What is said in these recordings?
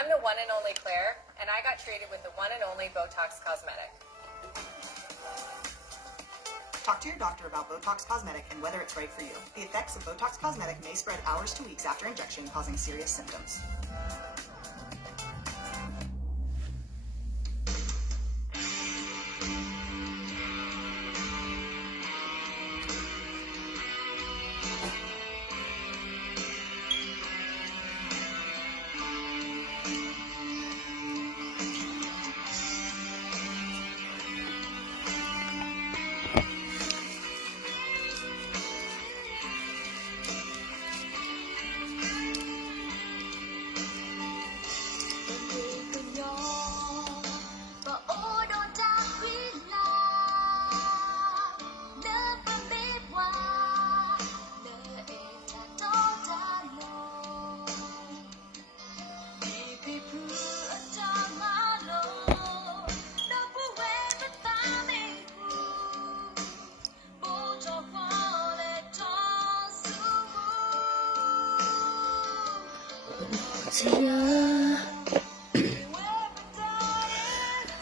I'm the one and only Claire, and I got treated with the one and only Botox Cosmetic. Talk to your doctor about Botox Cosmetic and whether it's right for you. The effects of Botox Cosmetic may spread hours to weeks after injection, causing serious symptoms.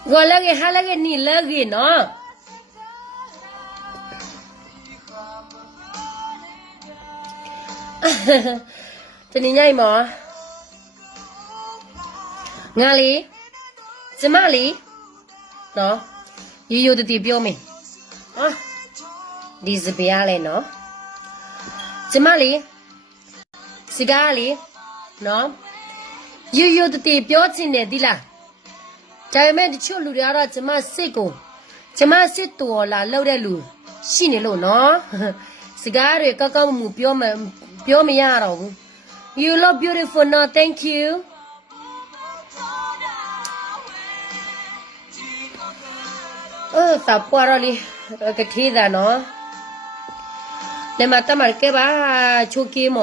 Gọi là cái hai là cái nỉ là cái nó cho nên nhảy mà ngà lý xem mà lý nó yêu được thì biểu mình à đi dự bịอะไรnó xem mà lýสิกาlý nó yêu được thì biểu chính này đi là trái mẹ đi chơi lùi ra chấm mà xích tổ là lâu đây lùi xin này luôn nó cigar rồi các mù biểu mà ya rồi you look beautiful now thank you tập qua rồi đi cái thi ra nó nên mà ta mà cái bá chu kim mà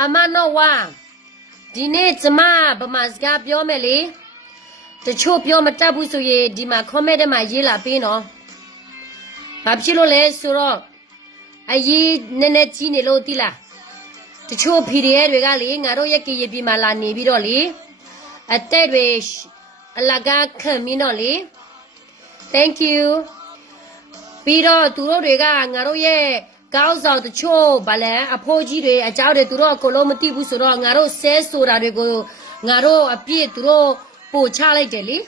อามาโนว่าဒီနေ့ကျမဗမာစကားပြောမယ်လေတချို့ပြောမတတ်ဘူးဆိုရင်ဒီမှာ comment ထဲမှာရေးလာပေးနော်ဘာဖြစ်လို့လဲဆိုတော့အရေးနည်းနည်းကြီးနေလို့တိလားတချို့ PDF တွေကလေငါတို့ရဲ့ KYP မှာလာနေပြီးတော့လေအတက်တွေအလကားခံပြီးတော့လေ thank you ပြီးတော့သူတို့တွေကငါတို့ရဲ့ကောင်းဆောင်တချို့ဗလဲအဖိုးကြီးတွေအเจ้าတွေသူတို့အကုန်လုံးမသိဘူးဆိုတော့ငါတို့ဆဲဆိုတာတွေကိုငါတို့အပြည့်သူတို့ပို့ချလိုက်တယ်လေ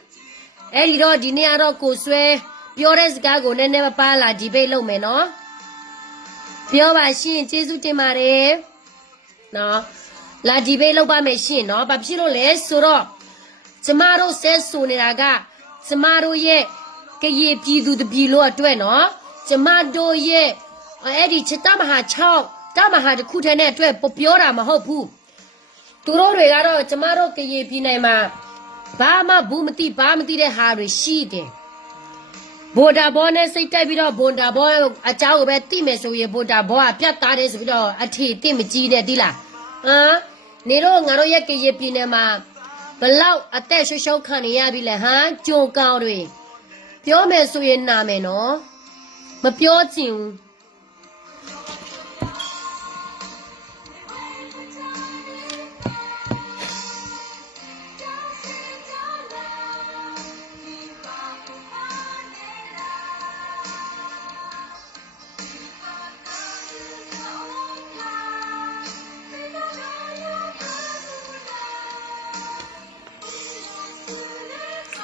အဲ့ဒီတော့ဒီနေ့ကတော့ကိုဆွဲပြောတဲ့စကားကိုနည်းနည်းမပါလာဒီဘေးလုပ်မယ်နော်ပြောပါရှင်ကျေးဇူးတင်ပါတယ်နော်လာဒီဘေးလုပ်ပါမယ်ရှင်နော်ဘာဖြစ်လို့လဲဆိုတော့ကျမတို့ဆဲဆိုနေတာကကျမတို့ရဲ့ကရေပြည်သူတပြည်လို့အတွက်နော်ကျမတို့ရဲ့အဲ့ဒီချစ်တမဟာ6တမဟာတစ်ခုတည်းနဲ့အတွက်ပြောတာမဟုတ်ဘူးသူတို့တွေကတော့ကျမတို့ကရေပြည်နိုင်မှာဘာမှဘူးမသိဘာမသိတဲ့ဟာတွေရှိတယ်ဗိုလ်တာဘောနဲ့စိတ်တက်ပြီးတော့ဗိုလ်တာဘောအเจ้าကိုပဲသိမယ်ဆိုရင်ဗိုလ်တာဘောကပြတ်သားတယ်ဆိုပြီးတော့အထီသိမကြီးနဲ့ဒီလားနေတော့ငါတို့ရဲ့ကရေပြည်နယ်မှာဘလောက်အသက်ရှုပ်ခံနေရပြီလဲကြုံကောင်းတွေပြောမယ်ဆိုရင်နာမယ်နော်မပြောချင်ဘူး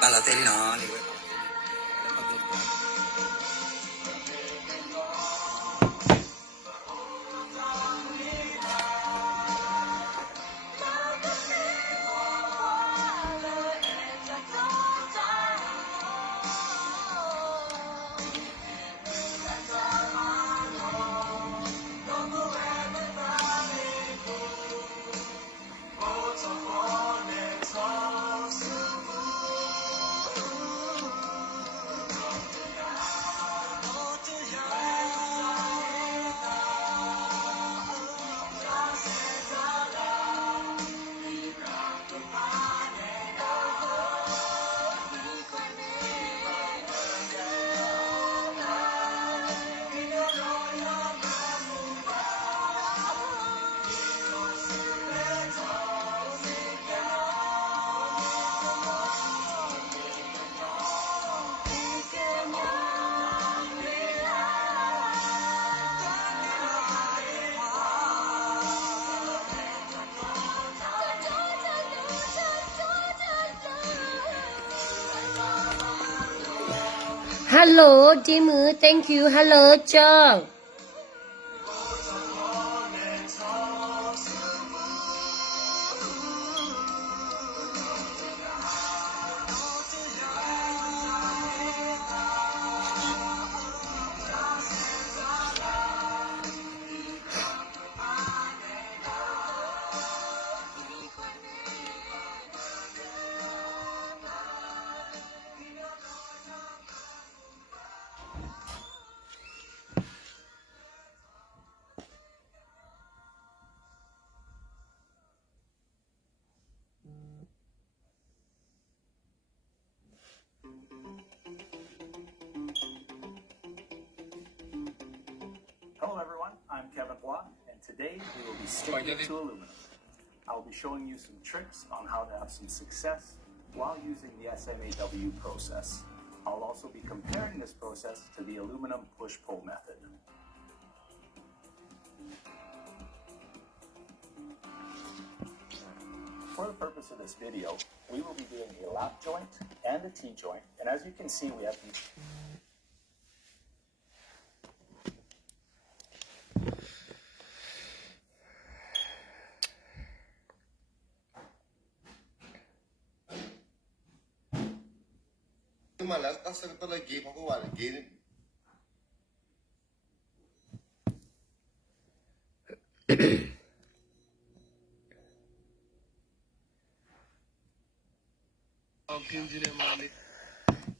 ပါလာတယ်နော်လေ Hello, Dimu. Thank you. Hello, Joe. Hello everyone, I'm Kevin Blah, and today we will be sticking to aluminum. I will be showing you some tricks on how to have some success while using the SMAW process. I'll also be comparing this process to the aluminum push-pull method. For the purpose of this video, we will be doing a lap joint and a T-joint, and as you can see, we have these. Malas kasar ito lang game ako wala game.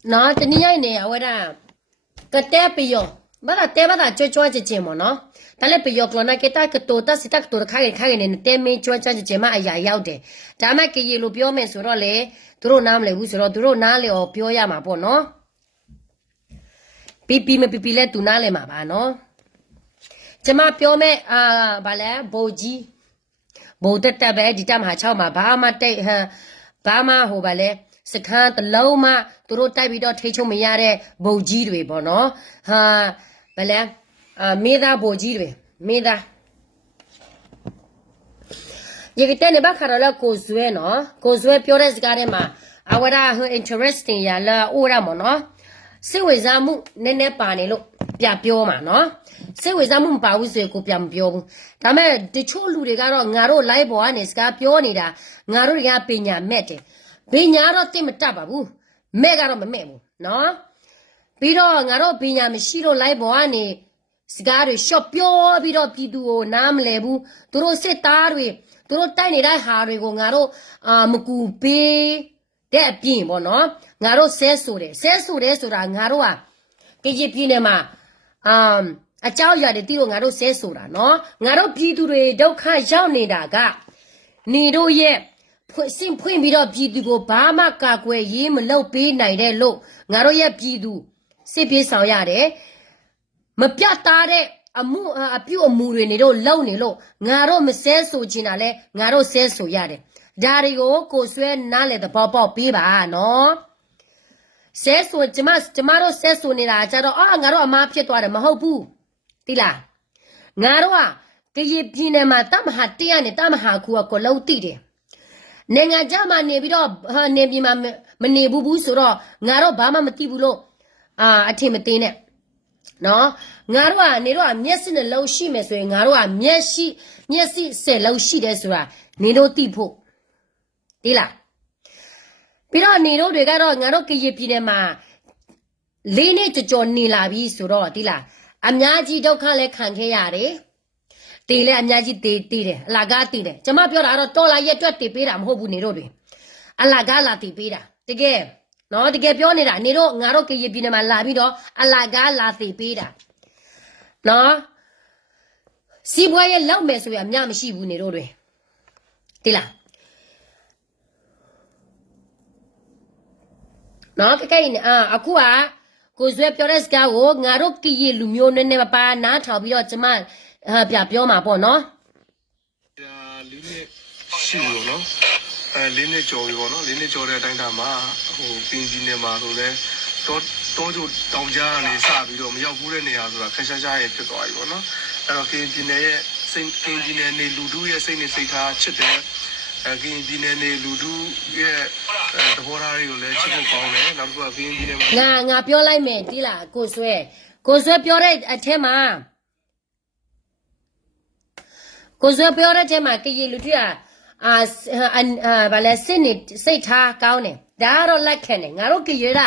No, tenia ne awara. Kate piyo. Bada te bada chua chemo no. Tale piyo klona kita keto ta sitak tur kage ne te me chua chema aya yaw de. Da ma ke ye lo pyo me so ro le, tu ro na mle bu so ro tu ro na le o pyo ya ma po no. Pipi me pipi le tu na le ma ba no. Chema pyo me ba le bo ji. Bo tet ta be di ta ma chao ma ba ma te ha ba ma ho ba le စခန်းတလုံးမှသူတို့တိုက်ပြီးတော့ထိချုံမရတဲ့ဘုံကြီးတွေပေါ့နော်ဟာဘယ်လဲမေးသားဘုံကြီးတွေမေးသားဒီကတဲ့နေပါခါတော့ကိုဇွဲနော်ကိုဇွဲပြောတဲ့စကားထဲမှာအဝရဟ interesting ရလာအိုရမနော်စိတ်ဝင်စားမှုနည်းနည်းပါနေလို့ပြပြောမှာနော်စိတ်ဝင်စားမှုမပါဘူးဆိုရင်ကိုပြန်မပြောဘူးဒါမဲ့တချို့လူတွေကတော့ငါတို့ live ပေါ်ကနေစကားပြောနေတာငါတို့တွေကပညာမဲ့တယ်ဘိညာတော့တိမတတ်ပါဘူးမဲ့ကတော့မမဲ့ဘူးနော်ပြီးတော့ငါတို့ဘိညာမရှိလို့ live ပေါ်ကနေစကားတွေရှော့ပြောပြီးတော့ပြည်သူကိုနားမလဲဘူးသူတို့စစ်သားတွေသူတို့တိုက်နေတဲ့ဟာတွေကိုငါတို့မကူပေးတဲ့အပြင်ပေါ့နော်ငါတို့ဆဲဆိုတယ်ဆိုတာငါတို့ကကြည်ပြင်းနေမှာအကြောက်ရတယ်တီးလို့ငါတို့ဆဲဆိုတာနော်ငါတို့ပြည်သူတွေဒုက္ခရောက်နေတာကနေတို့ရဲ့စင်ဖွင့်ပြီးတော့ပြည်သူကိုဘာမှကာကွယ်ရေးမလုပ်ပေးနိုင်တဲ့လို့ငါတို့ရဲ့ပြည်သူစစ်ပြေးဆောင်ရတယ်မပြတ်သားတဲ့အမှုအပြုအမူတွေနေတော့လုံနေလို့ငါတို့မဆဲဆိုချင်တာလဲငါတို့ဆဲဆိုရတယ်ဒါတွေကိုကိုဆွဲနားလေတဲ့ပေါက်ပေးပါနော်ဆဲဆိုကျမတို့ဆဲဆိုနေတာကြတော့ငါတို့အမားဖြစ်သွားတယ်မဟုတ်ဘူးတိလားငါတို့ကကြည်ပြင်းနေမှာတမဟာတရားနဲ့တမဟာကူကိုလုံးတိတယ်နိုင်ငံကြမှာနေပြီးတော့နေပြည်မှာမနေဘူးဆိုတော့ငါတို့ဘာမှမသိဘူးလို့အထင်မသေးနဲ့နော်ငါတို့ကနေတော့မျက်စိနဲ့လုံးရှိမယ်ဆိုရင်ငါတို့ကမျက်စိ10လုံးရှိတယ်ဆိုတာနေတို့သိဖို့ဒီလားပြီးတော့နေတို့တွေကတော့ငါတို့ကရပြည်နယ်မှာ၄နှစ်ကြော်နေလာပြီဆိုတော့ဒီလားအများကြီးဒုက္ခလည်းခံခဲ့ရတယ်တေးလဲအများကြီးတေးတယ်အလာကားတေးတယ်ကျမပြောတာကတော့တော်လာရဲ့အတွက်တေးပေးတာမဟုတ်ဘူးနေတို့တွေအလာကားလာတေးပေးတာတကယ်နော်တကယ်ပြောနေတာနေတို့ငါတို့ကရပြည်နယ်မှာလာပြီးတော့အလာကားလာတေးပေးတာနော်စီးပွားရေးလောက်မယ်ဆိုရအများမရှိဘူးနေတို့တွေတိလားနော်ကဲအခုကကိုဇွဲပြောတဲ့စကားကိုငါတို့ကရလူမျိုးနည်းနည်းပါနားထောင်ပြီးတော့ကျမပြပြောမှာပေါ့နော်လေးနှစ်ရှိလို့နော်လေးနှစ်ကျော်ပြီပေါ့နော်လေးနှစ်ကျော်တဲ့အတိုင်းတာမှာဟိုပင်ကြီးနယ်မှာဆိုလဲတောကျတောင်ကြားကနေစပြီးတော့မရောက်ဘူးတဲ့နေရာဆိုတာခက်ရှားရှားရဲ့ဖြစ်သွားပြီပေါ့နော်အဲ့တော့ကရင်ပြည်နယ်ရဲ့စိတ်ကရင်ပြည်နယ်နေလူထုရဲ့စိတ်နဲ့စိတ်ထားချစ်တယ်ကရင်ပြည်နယ်နေလူထုရဲ့ သဘောထားတွေကိုလည်းချစ်ဖို့ကောင်းတယ်နောက်တစ်ခုကကင်းကြီးနဲ့မှာ ငါပြောလိုက်မယ်ဒီလားကိုဆွဲပြောတဲ့အထက်မှာကိုဆွဲပြောတဲ့အထက်မှာကရေလူတွေကဘာလဲစိတ်ထားကောင်းတယ်ဒါကတော့လက်ခံတယ်ငါတို့ကရေက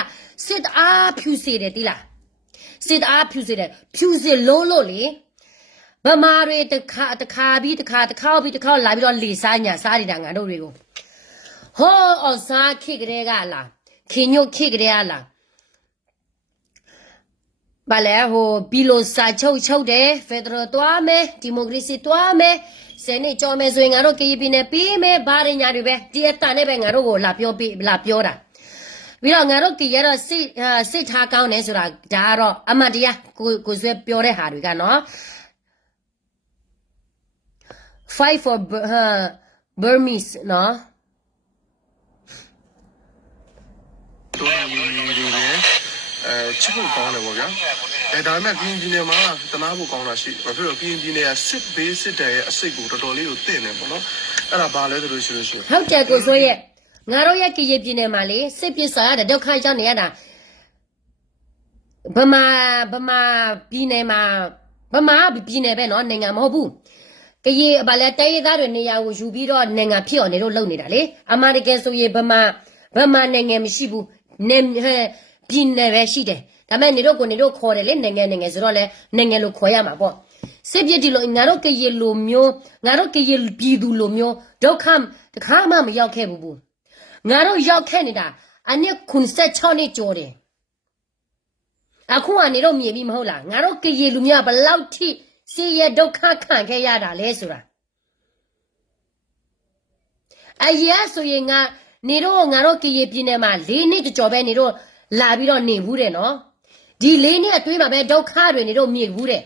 စစ်အားဖြူစေတယ်ဒီလားစစ်အားဖြူစေတယ်ဖြူစေလို့လေဗမာတွေတခါပြီးတခါလာပြီးတော့လေစားညာစားနေတာငါတို့တွေကိုဟောအောင်စားခိကလေးကလားခင်ညို့ခိကလေးကလားဘာလဲဟိုဘီလိုစာချုပ်တယ်ဖက်ဒရယ်တွားမယ်ဒီမိုကရေစီတွားမယ်စနေကြောမယ်ဆိုရင်ငါတို့ကေပီနဲ့ပြီးမယ်ဘာရညာတွေပဲဒီအတန်နဲ့ပဲငါတို့ကိုလာပြောတာပြီးတော့ငါတို့ကရတော့စိတ်ထားကောင်းတယ်ဆိုတာဒါကတော့အမှန်တရားကိုဆွဲပြောတဲ့ဟာတွေကနော် fight for Burmese နော် တို့ရည်တွေလည်းချစ်ဖို့ကောင်းတယ်ပေါ့ဗျာဒါပေမဲ့ကင်းကြီးနဲ့မှာတနာဖို့ကောင်းတာရှိဘာဖြစ်လို့ကင်းကြီးနဲ့စစ်ဘေးစစ်တယ်ရဲ့အစိတ်ကိုတော်တော်လေးကိုတင့်တယ်ပေါ့နော်အဲ့ဒါဘာလဲဆိုလို့ရှိရင်ဟုတ်တယ်ကိုဆိုရဲ့ငါတို့ရဲ့ကရင်ပြည်နယ်မှာလေစစ်ပစ်စားရတဲ့ဒုက္ခရောက်နေရတာဗမာပြည်နယ်မှာဗမာပြည်နယ်ပဲနော်နိုင်ငံမဟုတ်ဘူးကရင်ဘာလဲတိုင်းရသားတွေနေရာကိုယူပြီးတော့နိုင်ငံဖြစ်အောင်နေတို့လုပ်နေတာလေအမေရိကန်ဆိုရင်ဗမာနိုင်ငံမရှိဘူးပြည်နယ်ပဲရှိတယ်ဒါပေမဲ့နေတို့ကိုနေတို့ခေါ်တယ်လေနိုင်ငံဆိုတော့လေနိုင်ငံလို့ခေါ်ရမှာပေါ့စစ်ပြစ်ဒီလိုငါတို့ကရင်လိုမျိုးငါတို့ကရင်ပြည်သူလိုမျိုးဒုက္ခတခါမှမရောက်ခဲ့ဘူးငါတို့ရောက်ခဲ့နေတာအနည်း96နှစ်ကျော်တယ်အခုကနေတော့မြင်ပြီးမဟုတ်လားငါတို့ကရင်လူမျိုးဘလောက်ထိစီရဒုက္ခခံခဲ့ရတာလဲဆိုတာအရင်ဆိုရင်ငါတို့ကရင်ပြည်နယ်မှာ၄နှစ်ကျော်ပဲနေတို့လာပြီးတော့နေဘူးတဲ့နော်ဒီ၄နှစ်အတွင်းမှာပဲဒုက္ခတွေနေတို့မြင်ဘူးတဲ့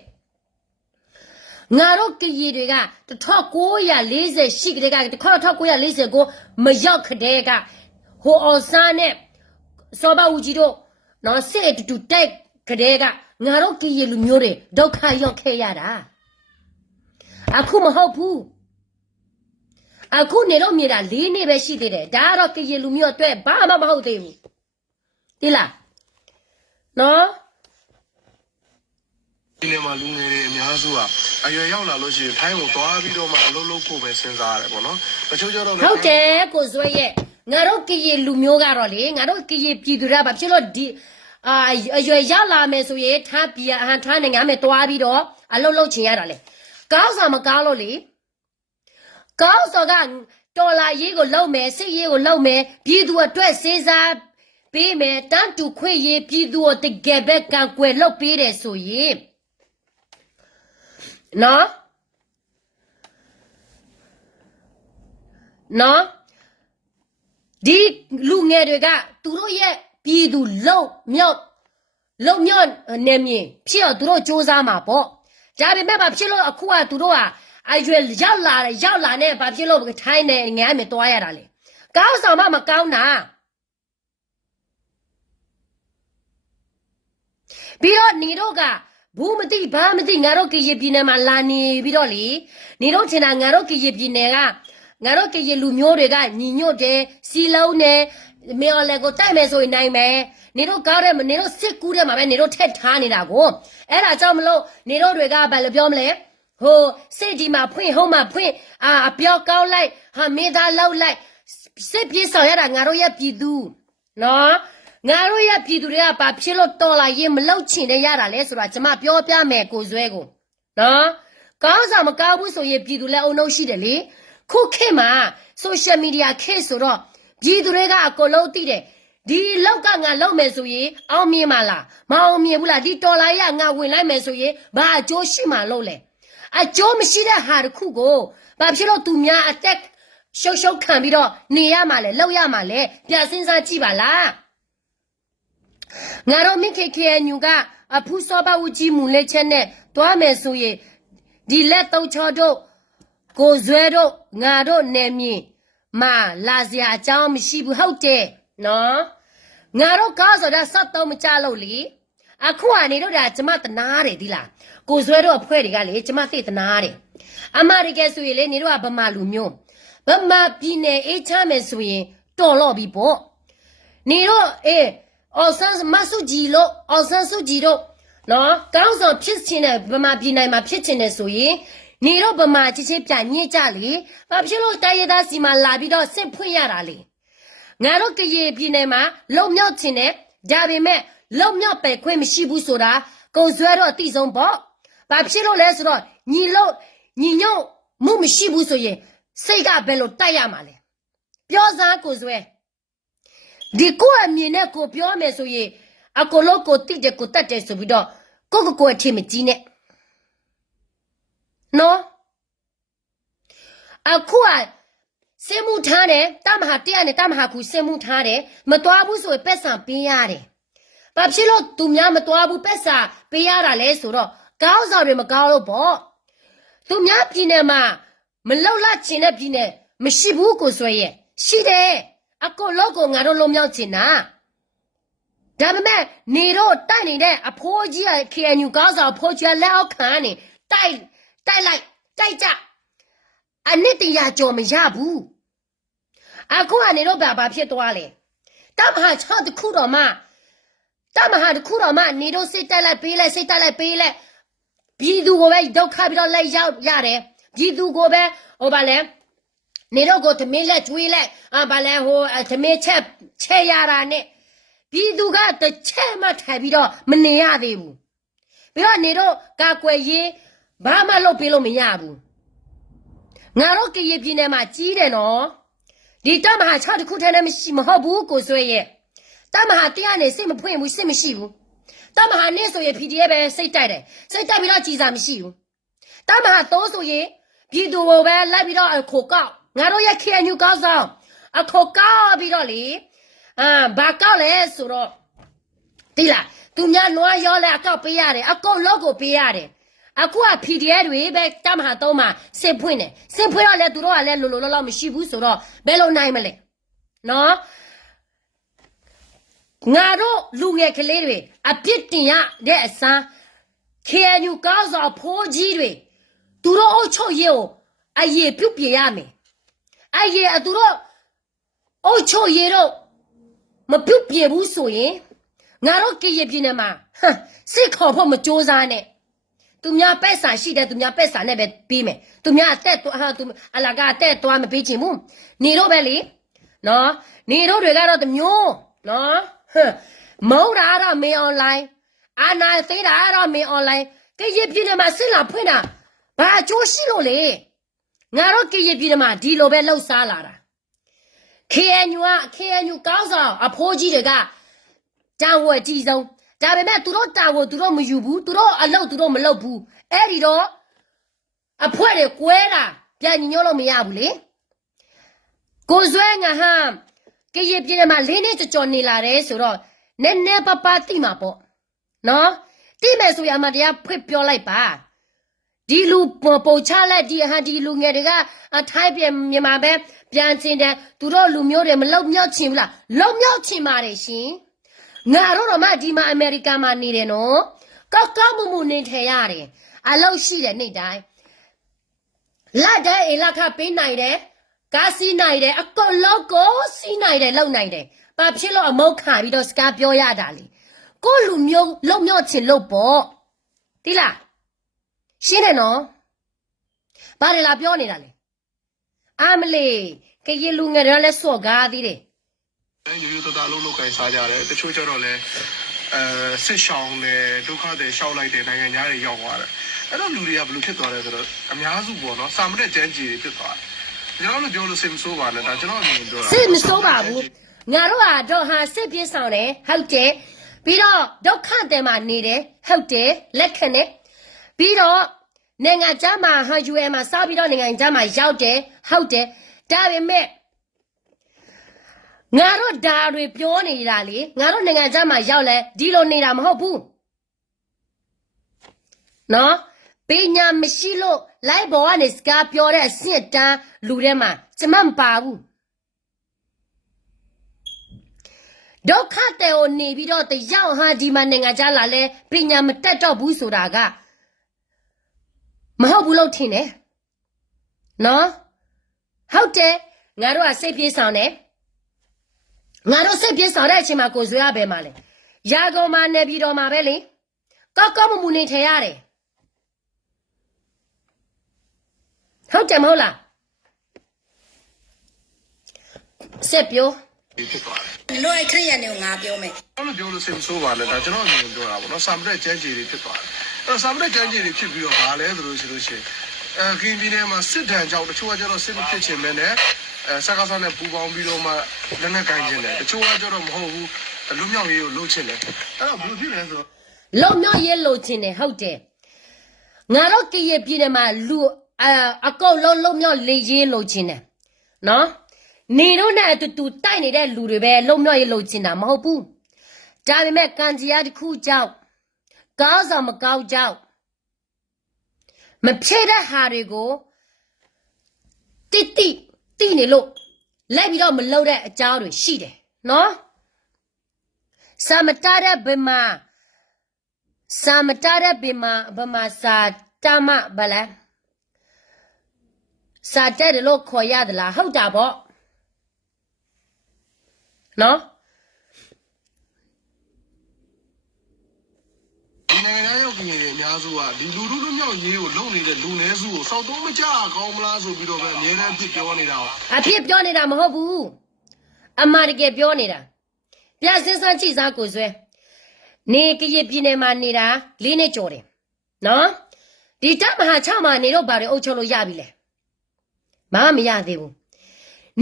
ငါတို့ကရင်တွေက1940ရှိကလေးက1949မရောက်ခတဲ့ကဟိုအောင်စားနဲ့စောဘဦးကြီးတို့နော်စစ်အတူတိုက်ကလေးကငါတို့ကရင်လူမျိုးတွေဒုက္ခရောက်ခဲ့ရတာအခုမဟုတ်ဘူးအခုနေတော့မြေတာ၄နှစ်ပဲရှိသေးတယ်ဒါကတော့ကရင်လူမျိုးအတွက်ဘာမှမဟုတ်သေးဘူးဒီလားနော်ဒီနေ့မှာလူငယ်တွေအများစုကအရွယ်ရောက်လာလို့ရှိရင်ထိုင်းကိုသွားပြီးတော့မှအလုပ်လုပ်ဖို့ပဲစဉ်းစားရတယ်ပေါ့နော်တချို့ကျတော့ဟုတ်တယ်ကိုဇွဲရဲ့ငါတို့ကရင်လူမျိုးကတော့လေငါတို့ကရင်ပြည်သူတွေကဘာဖြစ်လို့ဒီအရွယ်ရောက်လာမယ်ဆိုရင်ထားနိုင်ငံမယ်တွားပြီးတော့အလုပ်လုပ်ချင်ရတာလေကောင်းစားမကောင်းလို့လေကောင်းစောကတော်လာရေးကိုလုပ်မယ်စစ်ရေးကိုလုပ်မယ်ပြည်သူအတွက်စေစားပေးမယ်တန်းတူခွင့်ရေးပြည်သူတကယ်ပဲကံကွယ်လုပ်ပေးတယ်ဆိုရင်နော်ဒီလူငယ်တွေကသူတို့ရဲ့ပြည်သူလုံမြော့နေမြင်ဖြစ်တော့သူတို့စ조사မှာပေါ့ဒါပေမဲ့ဘာဖြစ်လို့အခုကသူတို့ကအရွယ်ရောက်လာနဲ့ဘာဖြစ်လို့ထိုင်းနေငါမယ်တွားရတာလေကောင်းဆောင်မကောင်းတာပြီးတော့နေတို့ကဘူးမသိဘာမသိငါတို့ကရင်ပြည်နယ်မှာလာနေပြီးတော့လေနေတို့ထင်တာငါတို့ကရင်ပြည်နယ်ကငါတို့ကရင်လူမျိုးတွေကညီညွတ်တယ်စီလုံးတယ်မေော်လည်းကိုတိုက်မယ်ဆိုရင်နိုင်မယ်နေတို့ကားတဲ့နေတို့စစ်ကူးတဲ့မှာပဲနေတို့ထက်ထားနေတာကိုအဲ့ဒါကြောင့်မလို့နေတို့တွေကဘာလို့ပြောမလဲဟိုစစ်ဒီမှာဖွင့်ဟုတ်မှာဖွင့်အပြောကောင်းလိုက်ဟာမေးသားလောက်လိုက်စစ်ပြေးဆောင်ရတာငါတို့ရဲ့ပြည်သူနော်ငါတို့ရဲ့ပြည်သူတွေကဘာဖြစ်လို့တော်လာရင်မလောက်ချင်တဲ့ရတာလဲဆိုတာကျွန်မပြောပြမယ်ကိုဇွဲကိုနော်ကောင်းစားမကောင်းဘူးဆိုရင်ပြည်သူလည်းအုံလုံးရှိတယ်လေခုခေတ်မှာ social media ခေတ်ဆိုတော့ပြည်သူတွေကအကုန်လုံးသိတယ်ဒီလောက်ကငါလောက်မယ်ဆိုရင်အောင်မြင်မှာလားမအောင်မြင်ဘူးလားဒီတော်လာရငါဝင်လိုက်မယ်ဆိုရင်ဘာအကျိုးရှိမှာလို့လဲအကျိုးမရှိတဲ့ဟာတစ်ခုကိုဘာဖြစ်လို့သူများအသက်ရှုပ်ခံပြီးတော့နေရမှာလဲလောက်ရမှာလဲပြန်စဉ်းစားကြည့်ပါလားငါတို့မိခေခေညူကအဖူးစောပါဦးကြီးမူလက်ချက်နဲ့တွားမယ်ဆိုရင်ဒီလက်သုံးချောတို့ကိုဇွဲတို့ငါတို့နေမြင်မာလာစရာအကြောင်းမရှိဘူးဟုတ်တယ်နော်ငါတို့ကားဆိုတာစက်တော့မကြလို့လေအခုကနေတို့ဒါကျမတနာတယ်ဒီလားကိုဇွဲတို့အဖွဲ့တွေကလေကျမသိတနာတယ်အမရိကဆိုရင်လေနေတို့ကဗမာလူမျိုးဗမာပြည်နယ်အေးချမယ်ဆိုရင် တော်တော့ပြီပေါ့နေတော့အော်ဆန်းမဆုကြည်လို့အော်ဆန်းဆုကြည်တို့နော်ကောင်းဆောင်ဖြစ်ချင်တဲ့ဗမာပြည်နိုင်မှာဖြစ်ချင်တယ်ဆိုရင်နေတော့ဗမာချင်းပြန်ညစ်ကြလေဘာဖြစ်လို့တိုင်းရသားစီမှာလာပြီးတော့စစ်ဖွင့်ရတာလေငါတို့ကရေပြည်နယ်မှာလုံမြောက်ချင်တယ်ဒါပေမဲ့လုံမြောက်ပဲခွင့်မရှိဘူးဆိုတာကိုဇွဲတော့အတိဆုံးပေါ့ဘာဖြစ်လို့လဲဆိုတော့ညီညွတ်မှုမရှိဘူးဆိုရင်စိတ်ကဘယ်လိုတိုက်ရမှာလဲပြောစားကိုဇွဲဒီကိုအမြင်နဲ့ကိုပြောမယ်ဆိုရင်အကိုလုံးကိုတိတယ်ကိုတတ်တယ်ဆိုပြီးတော့ကိုအထင်မကြီးနဲ့နော်အခုကစင်မှုထားတယ်တမဟာတရားနဲ့တမဟာကူစင်မှုထားတယ်မတော်ဘူးဆိုရင်ပက်ဆံပေးရတယ်ဘာဖြစ်လို့သူများမတော်ဘူးပက်ဆံပေးရတာလဲဆိုတော့ကောင်းဆောင်တွေမကောင်းလို့ပေါ့သူများပြည်နယ်မှာမလောက်လာချင်တဲ့ပြည်နယ်မရှိဘူးကိုဆိုရဲ့ရှိတယ်အကိုလုံးကိုငါတို့လုံးမြောက်ချင်တာဒါပေမဲ့နေတော့တိုက်နေတဲ့အဖိုးကြီးက KNU ကောင်းဆောင်အဖိုးကြီးကလက်အောက်ခံနေတိုက်ကြအနှစ်တရာကြော်မရဘူးအခုကနေတော့ဘာဖြစ်သွားလဲတမဟာ6တခုတော့မှနေတော့စိတ်တက်လိုက်ပေးလိုက်ပြည်သူကိုပဲဒုက္ခပြီးတော့လိုက်ရောက်ရတယ်ပြည်သူကိုပဲဟိုဗာလဲနေတော့ကိုသမင်းလက်ကျွေးလိုက်ဗာလဲဟိုသမင်းချက်ရတာနဲ့ပြည်သူကတစ်ချက်မှထိုင်ပြီးတော့မနေရသေးဘူးပြီးတော့နေတော့ကာကွယ်ရေးဘာမှလုပ်ပေးလို့မရဘူးငါတို့ကရေပြည်နယ်မှာကြီးတယ်နော်ဒီတမဟာ6တခုထဲနဲ့မရှိမဟုတ်ဘူးကိုဆွဲရဲ့တမဟာတရားနဲ့စိတ်မဖွင့်ဘူးစိတ်မရှိဘူးတမဟာနဲ့ဆိုရင် PDF ပဲစိတ်တိုက်တယ်စိတ်တိုက်ပြီးတော့ကြည်စာမရှိဘူးတမဟာ3ဆိုရင်ပြည်သူကိုပဲလိုက်ပြီးတော့ခိုကောက်ငါတို့ရဲ့ KNU ကောက်ဆောင်အခိုကောက်ပြီးတော့လေဘာကောက်လဲဆိုတော့တိလားသူများနွားရောလဲအကောက်ပေးရတယ်အကုန်လောက်ကိုပေးရတယ်အခုက PDF တွေပဲတမဟာ3မှာစစ်ဖွင့်တယ်စစ်ဖွင့်တော့လဲသူတို့ကလည်းလောမရှိဘူးဆိုတော့ဘယ်လိုနိုင်မလဲနော်ငါတို့လူငယ်ကလေးတွေအပြစ်တင်ရတဲ့အစား KNU ကောင်းဆောင်ဖိုးကြီးတွေသူတို့အုပ်ချုပ်ရေးကိုအရေးပြုတ်ပြရမယ်သူတို့အုပ်ချုပ်ရေးတော့မပြုတ်ပြဘူးဆိုရင်ငါတို့ကရပြင်းနေမှာစစ်ခေါ်ဖို့မကြိုးစားနဲ့သူများပက်ဆာရှိတယ်သူများပက်ဆာနဲ့ပဲပြီးမယ်သူများအသက်သွားသူအလာကအသက်သွားမပေးချင်ဘူးနေတော့ပဲလေနော်နေတော့တွေကတော့တမျိုးနော်မုံတာတော့မင်းအွန်လိုင်းအာနာသိတာတော့မင်းအွန်လိုင်းကရပြင်းနေမှာစစ်လာဖွင့်တာဘာအကျိုးရှိလို့လေငါတို့ကရပြင်းနေမှာဒီလိုပဲလှုပ်ရှားလာတာ KNU ကောင်းဆောင်အဖိုးကြီးတွေကတောင်ဝဲကြီးဆုံးဒါပေမဲ့သူတို့တာဝန်သူတို့မယူဘူးသူတို့အလုပ်သူတို့မလုပ်ဘူးအဲ့ဒီတော့အဖွဲတွေကွဲတာပြန်ညှို့လို့မရဘူးလေကိုဇွဲငါဟာကရပြင်းမှာလင်းနေကြော်နေလာတယ်ဆိုတော့နည်းနည်းပတိမှာပေါ့နော်တိမယ်ဆိုရမှတရားဖွင့်ပြောလိုက်ပါဒီလူပုံချလိုက်ဒီလူငယ်တွေကအထိုင်းပြန်မြန်မာပဲပြန်ချင်တယ်သူတို့လူမျိုးတွေမလုံမြောက်ချင်ဘူးလားလုံမြောက်ချင်ပါတယ်ရှင်ငါတို့တော့မှဒီမှာအမေရိကန်မှာနေတယ်နော်ကောက်မှုနေထဲရတယ်အလောက်ရှိတယ်နေ့တိုင်းလက်တဲ့အလခပေးနိုင်တယ်ကားစီးနိုင်တယ်အကောလောက်ကိုစီးနိုင်တယ်လုံနိုင်တယ်ဘာဖြစ်လို့အမုတ်ခါပြီးတော့စကားပြောရတာလေကိုလူမျိုးလုံမြောက်ချင်လို့ပေါ့တိလားရှင်းတယ်နော်ဘာလဲလာပြောနေတာလေအမလေးကရေလူငယ်တွေလည်းစော့ကားသေးတယ်ရိုးသားသားလုံးကိုင်စားကြတယ်တချို့ကျတော့လည်းစစ်ရှောင်းနဲ့ဒုက္ခတွေရှောက်လိုက်တဲ့နိုင်ငံသားတွေရောက်သွားတယ်အဲ့တော့လူတွေကဘယ်လိုဖြစ်သွားလဲဆိုတော့အများစုပေါ့နော်စာမတက်ကျန်းကြီးတွေဖြစ်သွားတယ်ကျွန်တော်တို့ပြောလို့စိတ်မဆိုးပါနဲ့ဒါကျွန်တော်အမြင်ပြောတာစိတ်မဆိုးပါဘူးငါတို့ကတော့ဟာစစ်ပြေးဆောင်တယ်ဟုတ်တယ်ပြီးတော့ဒုက္ခတွေမှာနေတယ်ဟုတ်တယ်လက်ခံတယ်ပြီးတော့နိုင်ငံခြားမှာဟာ UN မှာစားပြီးတော့နိုင်ငံခြားမှာရောက်တယ်ဟုတ်တယ်ဒါပေမဲ့ငါတို့ဓာတွေပြောနေတာလေငါတို့နိုင်ငံခြားမှာရောက်လဲဒီလိုနေတာမဟုတ်ဘူးနော်ပညာမရှိလို့လိုက်ပေါ်ကနေစကားပြောတဲ့အဆင့်တန်းလူထဲမှာကျမမပါဘူးဒုက္ခတဲ့ကိုနေပြီးတော့တယောက်ဟာဒီမှာနိုင်ငံခြားလာလဲပညာမတတ်တော့ဘူးဆိုတာကမဟုတ်ဘူးလို့ထင်တယ်နော်ဟုတ်တယ်ငါတို့ကစိတ်ပြေးဆောင်တယ် ငါတို့စစ်ပြေးဆောင်တဲ့အချိန်မှာကိုဆွေရပဲမှာလေရာကုန်မှာနေပြီးတော့မှာပဲလေကောက်ကောက်မှုနေထရတယ်ဟုတ်တယ်မဟုတ်လားစစ်ပြော ဖြစ်သွားတယ် လို့အဲ့ခရိယာနေကိုငါပြောမယ် ။အဲ့လိုပြောလို့စိတ်မဆိုးပါနဲ့ဒါကျွန်တော်အမြင်ပြောတာပေါ့နော်။စာမတက်ကျန်းကျင်တွေဖြစ်သွားတယ်။အဲ့စာမတက်ကျန်းကျင်တွေဖြစ်ပြီးတော့ဗာလဲဆိုလို့ရှိရင်ခင်းပြည်နယ်မှာစစ်တမ်းကြောင့်တချို့ကကျတော့စစ်မဖြစ်ချင်မဲနဲ့စကားစားနဲ့ပူပေါင်းပြီးတော့မှလက်နဲ့ကင်ကျင်တယ်။တချို့ကကျတော့မဟုတ်ဘူးလူမြောက်ရေးကိုလှုပ်ချင်တယ်။အဲ့တော့ဘယ်လိုဖြစ်လဲဆိုတော့ လုံမြောက်ရေးလိုချင်တယ်ဟုတ်တယ်ငါတို့ကရပြည်နယ်မှာလူအကောက်လုံးလုံမြောက်လေရေးလိုချင်တယ်နော်နေတို့နဲ့အတူတူတိုက်နေတဲ့လူတွေပဲလုံမြောက်ရေးလိုချင်တာမဟုတ်ဘူးဒါပေမဲ့ကန်ကြီးတစ်ခုကြောင့်ကောင်းဆောင်မကောင်းကြောင့်မဖြည့်တဲ့ဟာတွေကိုတိနေလို့လိုက်ပြီးတော့မလုပ်တဲ့အကြောင်းတွေရှိတယ်နော်စာမတတဲ့ဘယ်မှာစာမတတဲ့ဘယ်မှာစာတမဗလားစာတဲ့တယ်လို့ခေါ်ရသလားဟုတ်တာပေါ့နော် ဒီနိုင်ငံရောက်ပြည်နယ်အများစုကဒီလူလူမြောက်ရေးကိုလုံနေတဲ့လူနည်းစုကိုစောက်သုံးမကြကောင်းမလားဆိုပြီးတော့ပဲအများနဲ့အဖြစ်ပြောနေတာ။ အဖြစ်ပြောနေတာမဟုတ်ဘူးအမှားတကယ်ပြောနေတာပြစင်းစမ်းကြည့်စားကိုဆွဲနေကရပြည်နယ်မှာနေတာ၄နှစ်ကျော်တယ်နော်ဒီတမဟာ6မှာနေတော့ဘာတွေအုပ်ချုပ်လို့ရပြီလဲမရသေးဘူး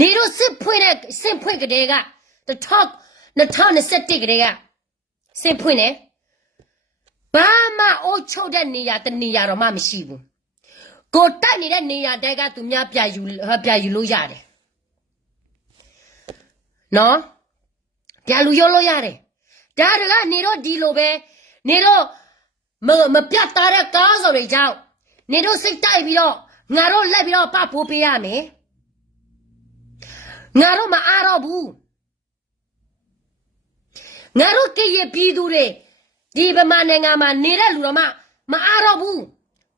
နေတော့စစ်ဖွင့်ကလေးက the top 2021ကလေးကစစ်ဖွင့်တယ်ဘာမှအုပ်ချုပ်တဲ့နေရာတနေရာတော့မှမရှိဘူးကိုတိုက်နေတဲ့နေရာတဲကသူများပြယူလို့ရတယ်နော်ပြလူရောလို့ရတယ်ဒါတကနေတော့ဒီလိုပဲနေတော့မပြတ်သားတဲ့ကားစော်တွေကြောင့်နေတော့စိတ်တိုက်ပြီးတော့ငါတို့လက်ပြီးတော့ပပိုးပေးရမယ်ငါတို့မအားတော့ဘူးငါတို့ကရပြည်သူတွေဒီဗမာနိုင်ငံမှာနေတဲ့လူတော်မအားတော့ဘူး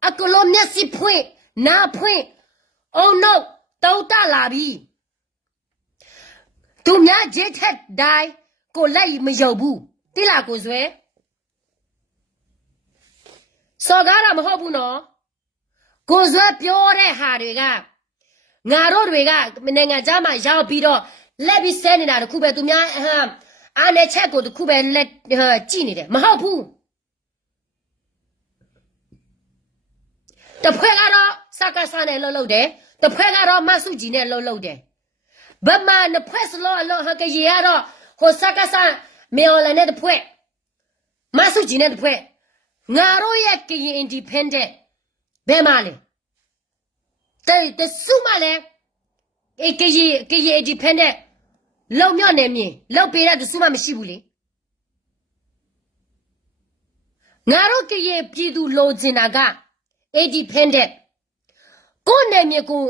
အကလုံးမျက်စိဖွင့်နားဖွင့်အုံနှုတ်တောက်တလာပြီသူများဂျက်ထက်ဒိုင်ကိုလိုက်မယုံဘူးတိလာကိုဆွဲစော်ကားတာမဟုတ်ဘူးနော်ကိုဆွဲပြောတဲ့ဟာတွေကငါတို့တွေကနိုင်ငံခြားမှာရောက်ပြီးတော့လက်ပြီးဆဲနေတာတခုပဲသူများအားနဲ့ချက်ကိုတခုပဲလက်ကြည့်နေတယ်မဟုတ်ဘူးတဖွဲ့ကတော့စကားစားနဲ့လှုပ်တယ်တဖွဲ့ကတော့မဆုကြီးနဲ့လှုပ်တယ်ဗမာနှစ်ဖွဲ့စလို့အလို့ဟကရေကတော့ဟိုစကားစားမေော်လနဲ့တဖွဲ့မဆုကြီးနဲ့တဖွဲ့ငါတို့ရဲ့ကရင် independent ဘယ်မှာလဲတဆုမလဲကရင် independent လုံမြော့နေမြင်လောက်ပေးတဲ့တဆုမမရှိဘူးလေငါတို့ကရင်ပြည်သူလိုချင်တာက independent ကိုယ်နယ်မြေကို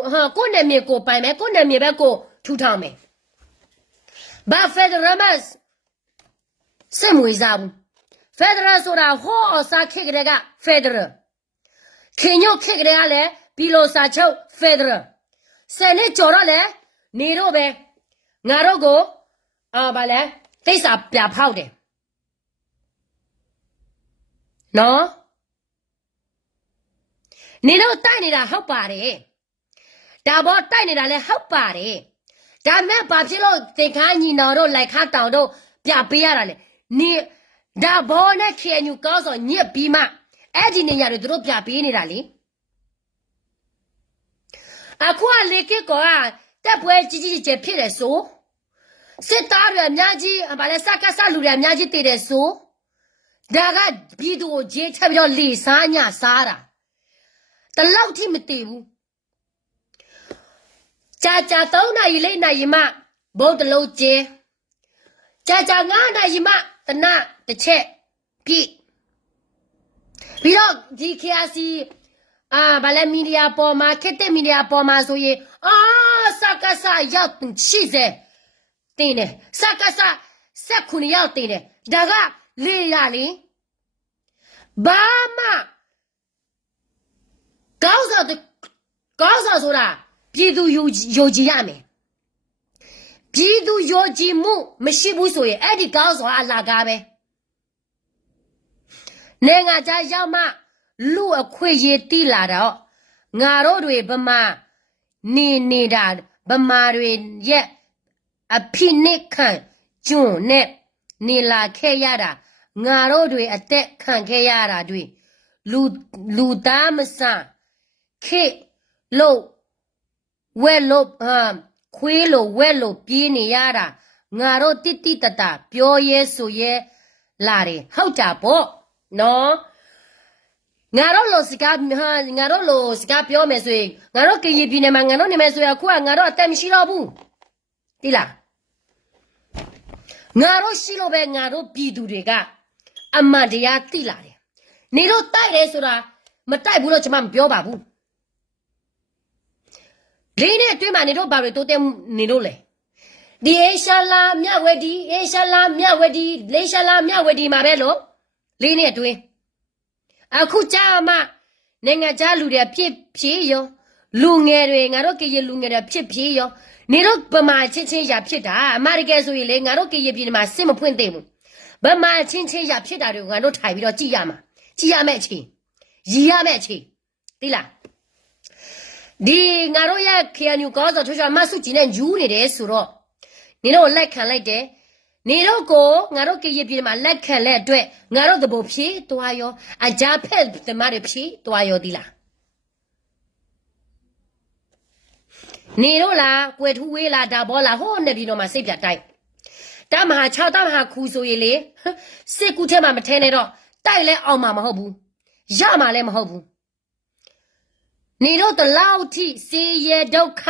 ပိုင်မယ်ကိုယ်နယ်မြေဘက်ကိုထူထောင်မယ်ဘာဖက်ဒရယ်မတ်စမွေစားဘူးဖက်ဒရယ်ဆိုတာဟောစားခေတ်ကလေးကဖက်ဒရယ်ခင်ညို့ခေတ်ကလေးကလည်းဘီလိုစာချုပ်ဖက်ဒရယ်စနေကြော်တော့လေနေတော့ပဲငါတို့ကိုဗာလဲတိတ်စာပြဖောက်တယ်နော်နေတော့တိုက်နေတာဟုတ်ပါတယ်ဒါဘောတိုက်နေတာလည်းဟုတ်ပါတယ်ဒါမဲ့ဘာဖြစ်လို့သင်္ခါညီနောင်တို့လိုက်ခါတောင်တို့ပြပေးရတာလေနေဒါဘောနဲ့ခေညူကောင်းစောညစ်ပြီးမှအဲ့ဒီနေရာတွေတို့ပြပေးနေတာလေအခုကလေကကောတက်ပွဲကြီးကျယ်ဖြစ်တယ်ဆိုစစ်သားတွေအများကြီးဗာလဲစကားစားလူတွေအများကြီးတည်တယ်ဆိုဒါကပြည်သူကိုဂျေးချက်ပြီးတော့လေစားညစားတာတလောက်ထိမတည်ဘူးကြာ3နာရီ4နာရီမှဘုတ်တလုံးကျဲကြာ9နာရီမှတနတစ်ချက်ပြည့်ပြီးတော့ဒီ KRC ဗာလဲမီဒီယာပေါ်မှာခက်တဲ့မီဒီယာပေါ်မှာဆိုရင်စကားစားရောက်ရှိစေတင်းတယ်စကားစား19ရောက်တင်းတယ်ဒါကလေရလေဘာမှကောင်းစားဆိုတာပြည်သူယုံကြည်ရမယ် ပြည်သူယုံကြည်မှုမရှိဘူးဆိုရင်အဲ့ဒီကောင်းစွာအလာကားပဲနိုင်ငံခြားရောက်မှလူအခွင့်အရေးတိလာတော့ငါတို့တွေဗမာနေတာဗမာတွေရဲ့အဖိနိခံကျွန်းနဲ့နေလာခဲ့ရတာငါတို့တွေအသက်ခံခဲ့ရတာတွေလူသားမဆန်ခေလို့ဝဲလို့ခွေးလို့ဝဲလို့ပြေးနေရတာငါတို့တိတိတတပြောရဲဆိုရဲလာတယ်ဟုတ်တာပေါ့နော်ငါတို့လိုစကားပြောမယ်ဆိုရင်ငါတို့ကရင်ပြည်နယ်မှာငါတို့နေမယ်ဆိုရင်အခုကငါတို့အသက်မရှိတော့ဘူးတိလားငါတို့ရှိလို့ပဲငါတို့ပြည်သူတွေကအမှန်တရားသိလာတယ်နေတို့တိုက်တယ်ဆိုတာမတိုက်ဘူးလို့ကျွန်မမပြောပါဘူးလေးနဲ့အတွင်းမှာနေတို့ဘာတွေတိုးတက်နေလို့လဲဒီအေရှာလာမြဝတီလေးရှာလာမြဝတီမှာပဲလို့လေးနဲ့အတွင်းအခုကြာမှနိုင်ငံခြားလူတွေဖြစ်ရောလူငယ်တွေငါတို့ကရလူငယ်တွေဖြစ်ရောနေတို့ဗမာချင်းရဖြစ်တာအမေရိကန်ဆိုရင်လေငါတို့ကရပြည်မှာစစ်မဖွင့်သေးဘူးဗမာချင်းရဖြစ်တာတွေကိုငါတို့ထိုင်ပြီးတော့ကြည်ရမယ်အချိန်ရည်ရမယ်အချိန်သိလားဒီငါတို့ရခရညူကောဆိုထွှချမဆုကြည်နဲ့ယူနေတယ်ဆိုတော့နေတို့လက်ခံလိုက်တယ်နေတို့ကိုငါတို့ကရပြည်မှာလက်ခံလက်အတွက်ငါတို့တဘို့ဖြည့်သွားရောအကြဖက်သမားတွေဖြည့်သွားရောဒီလားနေတို့လားကွယ်ထူးဝေးလားဒါဘောလားဟိုးနေပြည်တော်မှာစိတ်ပြတိုက်တမဟာ6တမဟာခူဆိုရင်လေစစ်ကူထဲမှာမထဲနဲ့တော့တိုက်လဲအောင်မှာမဟုတ်ဘူးရမှာလည်းမဟုတ်ဘူးနေတို့တလောက်ထိစေရဒုက္ခ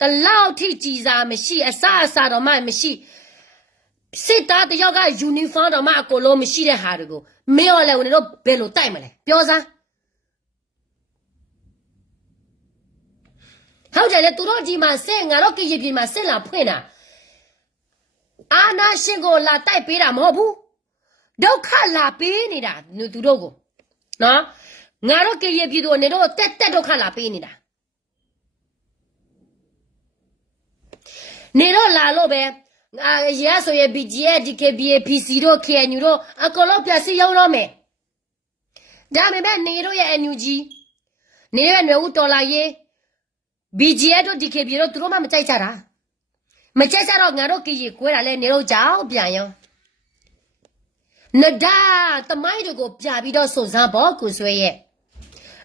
တလောက်ထိကြည်စားမရှိအစတော့မှမရှိစစ်သားတယောက်ကယူနီဖောင်းတော့မှအကိုလုံးမရှိတဲ့ဟာတွေကိုမင်းရောလဲဝင်တို့ဘယ်လိုတိုက်မလဲပြောစမ်းဟုတ်တယ်လေသူတို့ဒီမှာစစ်ငါတို့ကရပြည်မှာစစ်လာဖွင့်တာအာနာရှင်ကိုလာတိုက်ပေးတာမဟုတ်ဘူးဒုက္ခလာပေးနေတာသူတို့ကိုနော်ငါတို့ကရပြည်တို့နေတော့တက်ဒုက္ခလာပေးနေတာနေတော့လာလို့ပဲရဆိုရ BGA DKBA PC တို့ KNU တို့အကုန်လုံးပြစီရောက်တော့မယ်ဒါပေမဲ့နေတို့ရဲ့ NUG နေရနေဦးတော်လာရေး BGA တို့ DKBA တို့သူတို့မှမကြိုက်ကြတာမကြိုက်ကြတော့ငါတို့ကကြီးကွဲတာလဲနေတော့ကြောက်ပြန်ရောနဒါတမိုင်းတို့ကိုပြပြီးတော့စုံစမ်းဖို့ကိုဆွဲရဲ့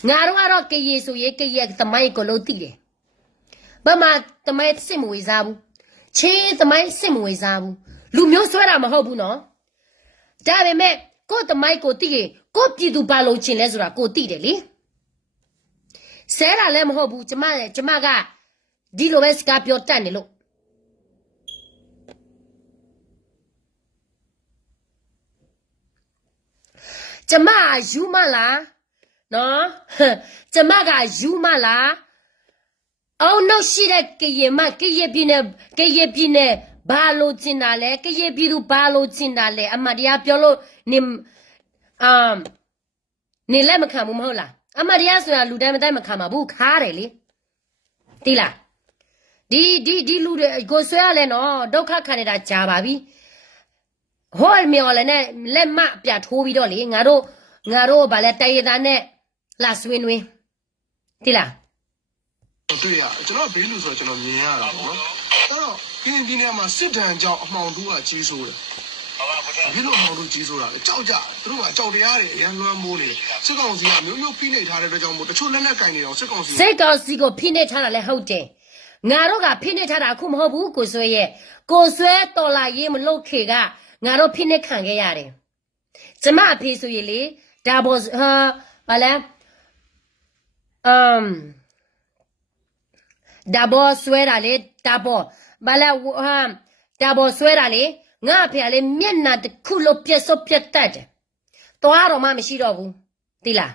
ငါတို့ကတော့ကကြီးဆိုရေးကကြီးတမိုင်းကိုလုံးသိတယ်ဘာမှတမိုင်းစစ်မဝေစားဘူးချင်းတမိုင်းစစ်မဝေစားဘူးလူမျိုးဆွဲတာမဟုတ်ဘူးနော်ဒါပေမဲ့ကိုတမိုင်းကိုသိရင်ကိုပြည်သူပါလို့ချင်းလဲဆိုတာကိုသိတယ်လေဆဲတာလည်းမဟုတ်ဘူးကျမကဒီလိုပဲစကားပြောတတ်နေလို့ကျမယူမလားနော်ကျမကယူမလားအောင်နောက်ရှိတဲ့ကရင်ပြည်နယ်ဘာလို့ကျင်တာလဲကရင်ပြည်သူဘာလို့ကျင်တာလဲအမတရားပြောလို့နေလက်မခံဘူးမဟုတ်လားအမတရားဆိုတာလူတိုင်းမတိုင်းမခံပါဘူးခါတယ်လေတိလားဒီလူတွေကိုဆွဲရလဲနော်ဒုက္ခခံနေတာကြာပါပြီဟိုမြော်လည်းနဲ့လက်မပြထိုးပြီးတော့လေငါတို့ဗာလဲတိုင်ရသားနဲ့လာဆွေးနွေးတိလားတွေ့ရကျွန်တော်ဘေးလူဆိုတော့ကျွန်တော်မြင်ရတာပေါ့နော်အဲ့တော့ကရင်ပြည်နယ်မှာစစ်တမ်းကြောင့်အမှောင်တူးကကြီးဆိုးတယ်ဘယ်လိုအမှောင်တူးကြီးဆိုးတာလဲကြောက်ကြသူတို့ကကြောက်တရားတွေအရန်လွှမ်းမိုးနေစစ်ကောင်စီကမျိုးဖိနှိပ်ထားတဲ့အတွက်ကြောင့်မို့တချို့လက်နက်ကင်နေတော့စစ်ကောင်စီကိုဖိနှိပ်ထားတာလဲဟုတ်တယ်ငါတို့ကဖိနှိပ်ထားတာအခုမဟုတ်ဘူးကိုဆွဲတော်လာရေးမလုပ်ခေကငါတို့ဖိနှိပ်ခံခဲ့ရတယ်ကျမအဖေဆိုရင်လေဒါဘောဘာလဲဒါဘောဆွဲတာလေဒါဘောဘာလဲဒါဘောဆွဲတာလေငါအဖေကလေမျက်နှာတစ်ခုလုံးပြက်စောပြက်တတ်တယ်သွားတော့မှမရှိတော့ဘူးသိလား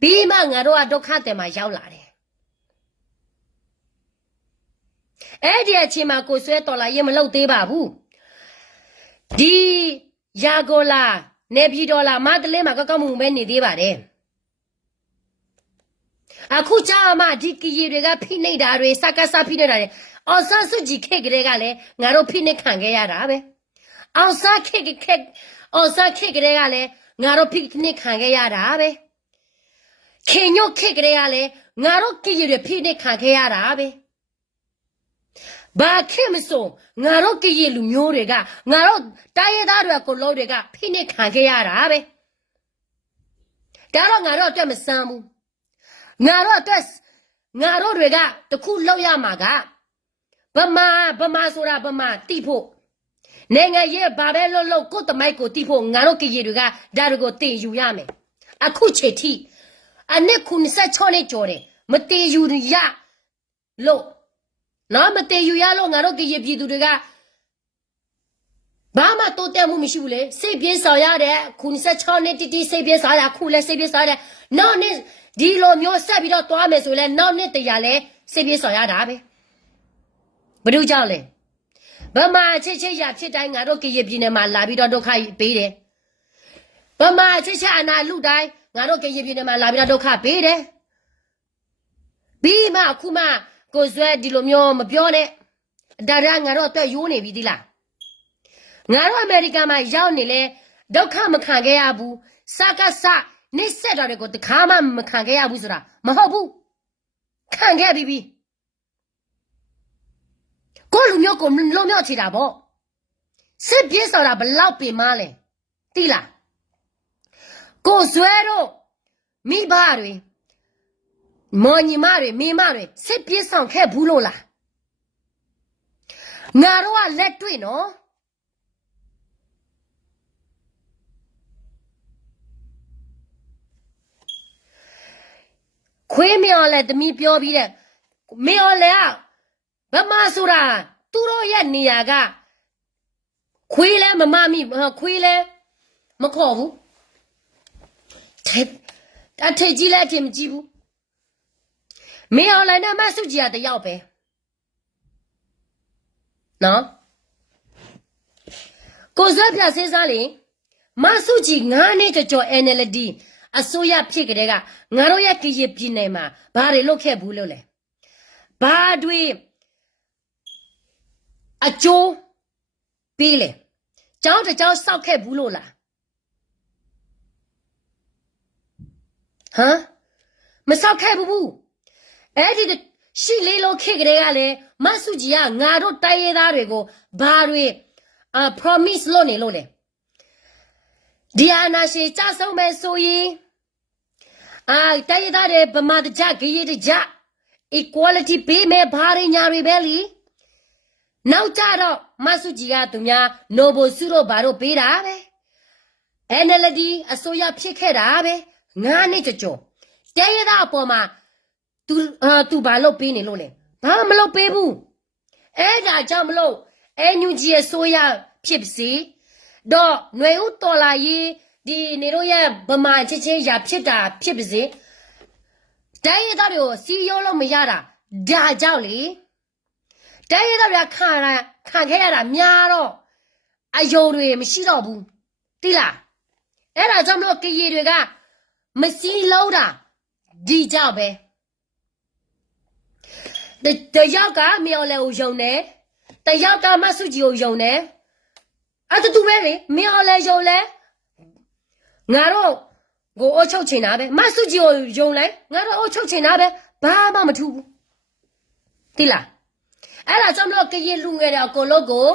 ပြီးမှငါတို့ကဒုက္ခတယ်မှာရောက်လာတယ်အဲ့ဒီအချိန်မှာကိုဆွဲတော်လာရေးမလုပ်သေးပါဘူးဒီယာဂိုလာနေပြည်တော်လာမတလေးမှာကောက်မှုပဲနေသေးပါတယ်အခုကြာမှဒီကကြီးတွေကဖိနှိပ်တာတွေစကားစားဖိနှိပ်တာတွေ အောင်ဆန်းစုကြည်ခေတ်ကလေးကလည်းငါတို့ဖိနှိပ်ခံခဲ့ရတာပဲအောင်ဆန်းခေတ်အောင်ဆန်းခေတ်ကလေးကလည်းငါတို့ဖိနှိပ်ခံခဲ့ရတာပဲခင်ညို့ခေတ်ကလေးကလည်းငါတို့ကြည်ရဖိနှိပ်ခံခဲ့ရတာပဲဘာခေတ်မဆိုငါတို့ကြည်လူမျိုးတွေကငါတို့တိုင်းရသားတွေကိုလုံးတွေကဖိနှိပ်ခံခဲ့ရတာပဲဒါတော့ငါတို့အတွက်မဆန်းဘူးငါတို့အတွက်ငါတို့တွေကတခုလောက်ရမှာကဗမာဆိုတာဗမာတိဖို့နိုင်ငံရဲ့ဘာပဲလို့ကိုယ်တမိုက်ကိုတိဖို့ငါတို့ကြည်တွေကဒါတွေကိုတင်ယူရမယ်အခုချိန်ထိအနစ်96နဲ့ကြော်တယ်မတင်ယူရလို့နော်မတင်ယူရလို့ငါတို့ကြည်ပြည်သူတွေကဘာမှတိုးတက်မှုမရှိဘူးလေစိတ်ပြေးဆောင်ရတဲ့96နဲ့တိစိတ်ပြေးဆောင်ရခုလဲစိတ်ပြေးဆောင်ရနောက်နေ့ဒီလိုမျိုးဆက်ပြီးတော့တွားမယ်ဆိုလဲနောက်နေ့တရားလဲစိတ်ပြေးဆောင်ရတာပဲဘယ်သူကြောင့်လဲဗမာချစ်ရဖြစ်တိုင်းငါတို့ကြည်ပြည်နယ်မှာလာပြီးတော့ဒုက္ခပေးတယ်ဗမာချစ်အနာလူတိုင်းငါတို့ကြည်ပြည်နယ်မှာလာပြီးတော့ဒုက္ခပေးတယ်ပြီးမှအခုမှကိုဇွဲဒီလိုမျိုးမပြောနဲ့ဒါရငါတို့အတွက်ရိုးနေပြီဒီလားငါတို့အမေရိကန်မှာရောက်နေလဲဒုက္ခမခံခဲ့ရဘူးစကားစနေဆက်တာတွေကိုတခါမှမခံခဲ့ရဘူးဆိုတာမဟုတ်ဘူးခံခဲ့ပြီကိုလူမျိုးကိုလုံမြောက်ချတာပေါ့စစ်ပြေးဆိုတာဘလောက်ပင်မလဲတိလားကိုဇွဲတို့မိဘတွေမော်ညီမတွေမိမတွေစစ်ပြေးဆောင်ခဲ့ဘူးလို့လားငါတို့ကလက်တွေ့နော်ခွေးမြော်လဲတမီပြောပြီးတဲ့မြော်လဲဗမာဆိုတာသူတို့ရဲ့နေရာကခွေးလဲမမမိခွေးလဲမခေါ်ဘူးအထက်ကြီးလဲအထင်မကြည့်ဘူးမြော်လဲနဲ့မဆုကြီးကတယောက်ပဲနော်ကိုဇွဲပြစေးစားလေမဆုကြီး9နှစ်ကြော် NLD အစိုးရဖြစ်ကြတဲ့ကငါတို့ရဲ့ကြည်ပြည်နယ်မှာဘာတွေလုပ်ခဲ့ဘူးလို့လဲဘာတွေအကျိုးပေးလေကျောင်းတစ်ကျောင်းစောက်ခဲ့ဘူးလို့လားဟမ်မစောက်ခဲ့ဘူးအဲ့ဒီရှိလေးလို့ခေတ်ကလေးကလည်းမဆုကြီးကငါတို့တိုင်းရသားတွေကိုဘာတွေpromise လုပ်နေလို့လဲဒီအနာရှိကြဆုံးမဲ့ဆိုရင်တိုင်းရသားတွေဗမာတကြဂရေတကြ equality ပေးမဲ့ဘာတွေညာတွေပဲလीနောက်ကြတော့မဆုကြီးကသူများနိုဘိုစုတို့ဘာတို့ပေးတာပဲ NLD အစိုးရဖြစ်ခဲ့တာပဲ9နှစ်ကြော်တိုင်းရသားအပေါ်မှာသူဘာလို့ပေးနေလို့လဲဘာမလို့ပေးဘူးအဲ့ဒါကြောင့်မလို့NUGရဲ့ဆိုရဖြစ်စီတော့ຫນွေဦးတော်လာရေးဒီနေတို့ရဲ့ဗမာချင်းရာဖြစ်တာဖြစ်ပါစေတိုင်းရသားတွေကိုစီရောလို့မရတာဒါကြောင့်လေတိုင်းရသားတွေကခံခဲ့ရတာများတော့အယုံတွေမရှိတော့ဘူးတိလားအဲ့ဒါကြောင့်မလို့ကြည်တွေကမစီလုံးတာဒီကြောင့်ပဲတယောက်ကမြော်လဲကိုယုံတယ်တယောက်ကမဆုကြီးကိုယုံတယ်အဲ့တူပဲလေမြော်လဲယုံလဲငါတို့ကိုအုပ်ချုပ်ချင်တာပဲမဆုကြီးကိုယုံလဲငါတို့အုပ်ချုပ်ချင်တာပဲဘာမှမထူးဘူးတိလားအဲ့ဒါကြောင့်မလို့ကြည်လူငယ်တဲ့အကိုလုံးကို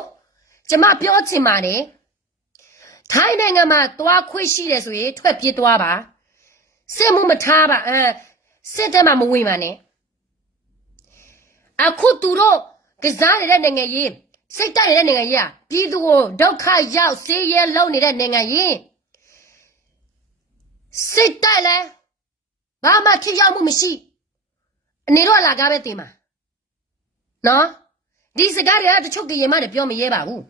ကျမပြောချင်ပါတယ်ထိုင်းနိုင်ငံမှာသွားခွင့်ရှိတယ်ဆိုရင်ထွက်ပြေးသွားပါစစ်မှုမထားပါစစ်တဲမှာမဝင်ပါနဲ့အခုသူတို့ကစားနေတဲ့နိုင်ငံကြီးစိတ်တိုက်နေတဲ့နိုင်ငံကြီးပြည်သူကိုဒုက္ခရောက်ဆေးရဲလုံးနေတဲ့နိုင်ငံကြီးစိတ်တိုက်လဲဘာမှထိရောက်မှုမရှိအနေတော့လာကားပဲတင်ပါနော်ဒီစကားတွေကတချို့ကြရင်မတယ်ပြောမရဲပါဘူး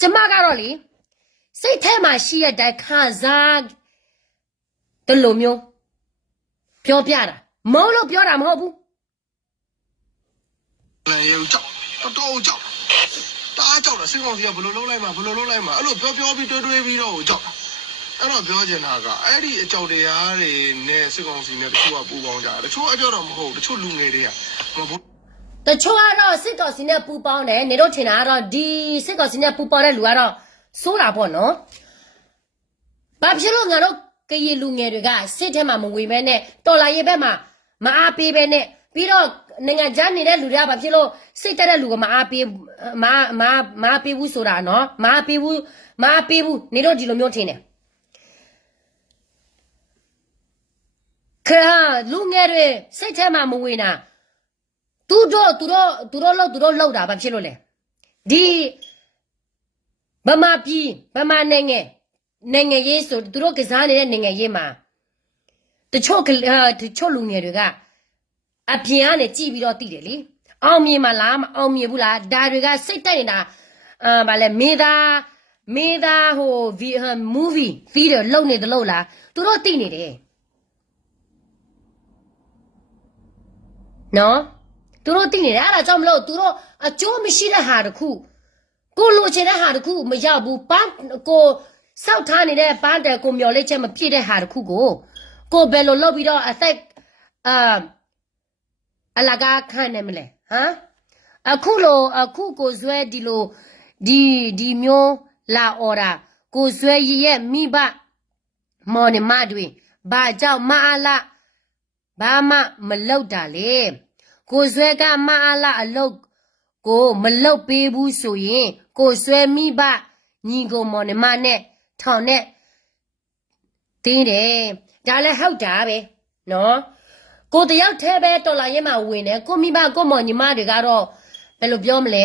ကျမကတော့လေစိတ်ထဲမှာရှိရတဲ့ခံစားတလိုမျိုးပြောပြတာမဟုတ်လို့ပြောတာမဟုတ်ဘူးလည်းရုပ်ကြောက်တော်ကြောက်တားကြောက်တာစိတ်ကောင်းစီကဘယ်လိုလုပ်လိုက်မှာအဲ့လိုပြောပြီးတွေးပြီးတော့ကြောက်အဲ့တော့ပြောချင်တာကအဲ့ဒီအကြောက်တရားတွေနဲ့စိတ်ကောင်းစီနဲ့တချို့ကပူပေါင်းကြတယ်တချို့အပြောတော့မဟုတ်တချို့လူငယ်တွေက တချို့ကတော့စစ်ကောင်စီနဲ့ပူပေါင်းတယ်နေတော့ထင်တာကတော့ဒီစစ်ကောင်စီနဲ့ပူပေါင်းတဲ့လူကတော့စိုးတာပေါ့နော်ဘာဖြစ်လို့ငါတို့ကရေလူငယ်တွေကစစ်ထဲမှာမဝေဘဲနဲ့တော်လာရဲ့ဘက်မှာမအားပေးဘဲနဲ့ပြီးတော့နိုင်ငံခြားနေတဲ့လူတွေကဘာဖြစ်လို့စိတ်တက်တဲ့လူကမအားပေးမအားပေးဘူးဆိုတာနော်မအားပေးဘူးနေတော့ဒီလိုမျိုးထင်တယ်ခါလူငယ်တွေစိတ်ထဲမှာမဝင်တာသူတို့လောက်တာဘာဖြစ်လို့လဲဒီဗမာပြည်ဗမာနိုင်ငံရေးဆိုသူတို့ကစားနေတဲ့နိုင်ငံရေးမှာတချို့လူငယ်တွေကအပြင်ကနေကြည့်ပြီးတော့သိတယ်လေအောင်မြင်မလားမအောင်မြင်ဘူးလားဒါတွေကစိတ်တိုက်နေတာဗာလဲမေသားဟို movie ဖီးတယ်လုံနေတယ်လို့လားသူတို့သိနေတယ်နော်သူတို့သိနေတယ်အဲ့ဒါကြောင့်မလို့သူတို့အကျိုးမရှိတဲ့ဟာတခုကိုလိုချင်တဲ့ဟာတခုမရောက်ဘူးပန်းကိုစောက်ထားနေတဲ့ပန်းတယ်ကိုမျော်လင့်ချက်မပြည့်တဲ့ဟာတခုကိုဘယ်လိုလုပ်ပြီးတော့အသက်အလကားခံနိုင်မလဲဟမ်အခုကိုဇွဲဒီလိုဒီမျိုးလာအော်တာကိုဇွဲရဲ့မိဘမော်နေမတွေဘာကြောင့်မအားလားဘာမှမလုပ်တာလေကိုဇွဲကမအားလားအလုပ်ကိုမလုပ်ပေးဘူးဆိုရင်ကိုဇွဲမိဘညီကိုမော်နေမနဲ့ထောင်နဲ့တင်းတယ်ဒါလည်းဟုတ်တာပဲနော်ကိုတယောက်ထဲပဲတော်လာရင်မှဝင်တယ်ကိုမိဘကိုမော်ညီမတွေကတော့ဘယ်လိုပြောမလဲ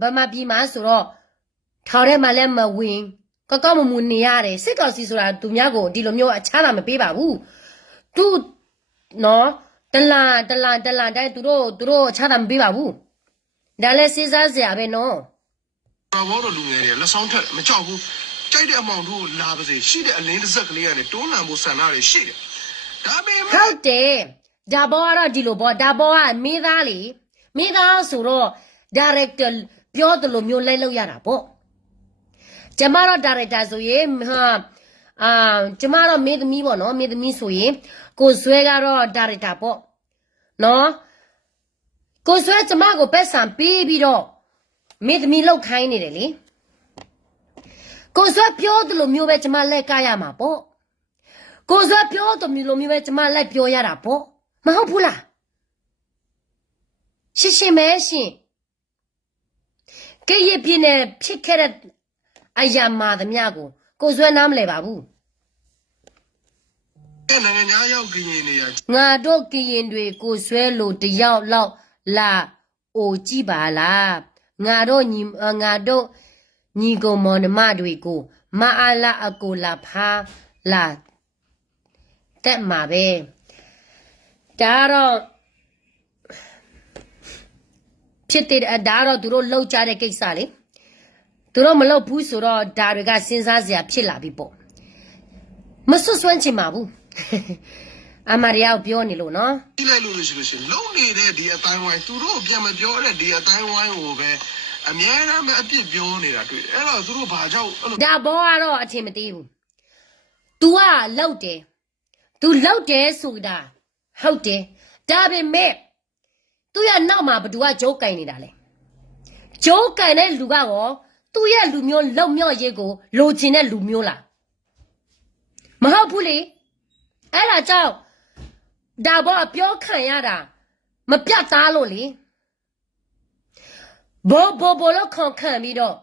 ဗမာပြည်မှာဆိုတော့ထောင်ထဲမှာလည်းမဝင်ကောက်မမူနေရတယ်စစ်ကောင်စီဆိုတာသူများကိုဒီလိုမျိုးအခြားတာမပေးပါဘူးသူနော်တလန်တိုင်းသူတို့အခြားတာမပေးပါဘူးဒါလည်းစဉ်းစားစရာပဲနော်ဘောတော်လူငယ်တွေလက်ဆောင်ထက်မကြောက်ဘူးကြိုက်တဲ့အမောင်တို့လာပါစေရှိတဲ့အလင်းတစ်စက်ကလေးကနေတွန်းလှန်ဖို့ဆန္ဒတွေရှိတယ်ဒါပေမဲ့ဟုတ်တယ်ဒါဘောကတော့ဒီလိုပေါ့ဒါဘောကမိသားဆိုတော့ director ပြောတယ်လို့မျိုးလိုက်လို့ရတာပေါ့ကျမတော့ director ဆိုရင်ကျမတော့မေသမီးပေါ့နော်မေသမီးဆိုရင်ကိုဇွဲကတော့ director ပေါ့နော်ကိုဇွဲကျမကိုပတ်စံပေးပြီးတော့မေသမီးလောက်ခိုင်းနေတယ်လေကိုဇွဲပြောတယ်လို့မျိုးပဲကျမလက်ကရမှာပေါ့ကိုဇွဲပြောတယ်လို့မျိုးပဲကျမလိုက်ပြောရတာပေါ့မဟုတ်ဘူးလားရှင်းမဲရှင်ကဲရပြင်းနဲ့ဖြစ်ခဲ့တဲ့အရာမှာသမျှကိုဇွဲနားမလဲပါဘူးနိုင်ငံသားရောက်ကရင်နေရငါတို့ကရင်တွေကိုဇွဲလို့တယောက်လောက်လာအိုကြည့်ပါလားငါတို့ညီကိုမော်နမတွေကိုမအားလာအကိုလာဖားလာတက်မှာပဲဒါတော့ဖြစ်တဲ့ဒါတော့သူတို့လောက်ကြတဲ့ကိစ္စလေသူတို့မလုပ်ဘူးဆိုတော့ဒါတွေကစဉ်းစားစရာဖြစ်လာပြီပေါ့မဆွဆွမ်းချင်ပါဘူးအမရယောပြောနေလို့နော်ကြည့်လိုက်လို့ရှိလို့ရှိရင်လုံနေတဲ့ဒီအတိုင်းဝိုင်းသူတို့ပြန်မပြောတဲ့ဒီအတိုင်းဝိုင်းကိုပဲအများအားမအပြစ်ပြောနေတာတွေ့အဲ့တော့သူတို့ဘာကြောင့်ဒါဘောကတော့အထင်မသေးဘူး तू ကလောက်တယ် तू လောက်တယ်ဆိုတာဟုတ်တယ်ဒါပေမဲ့သူ့ရဲ့နောက်မှာဘသူကဂျိုးကင်နေတာလဲဂျိုးကင်တဲ့လူကရောသူ့ရဲ့လူမျိုးလုံမြော့ရေးကိုလိုချင်တဲ့လူမျိုးလားမဟုတ်ဘူးလေအဲ့ဒါကြောင့်ဒါဘောအပြောခံရတာမပြတ်သားလို့လေဘောလို့ခေါခံပြီးတော့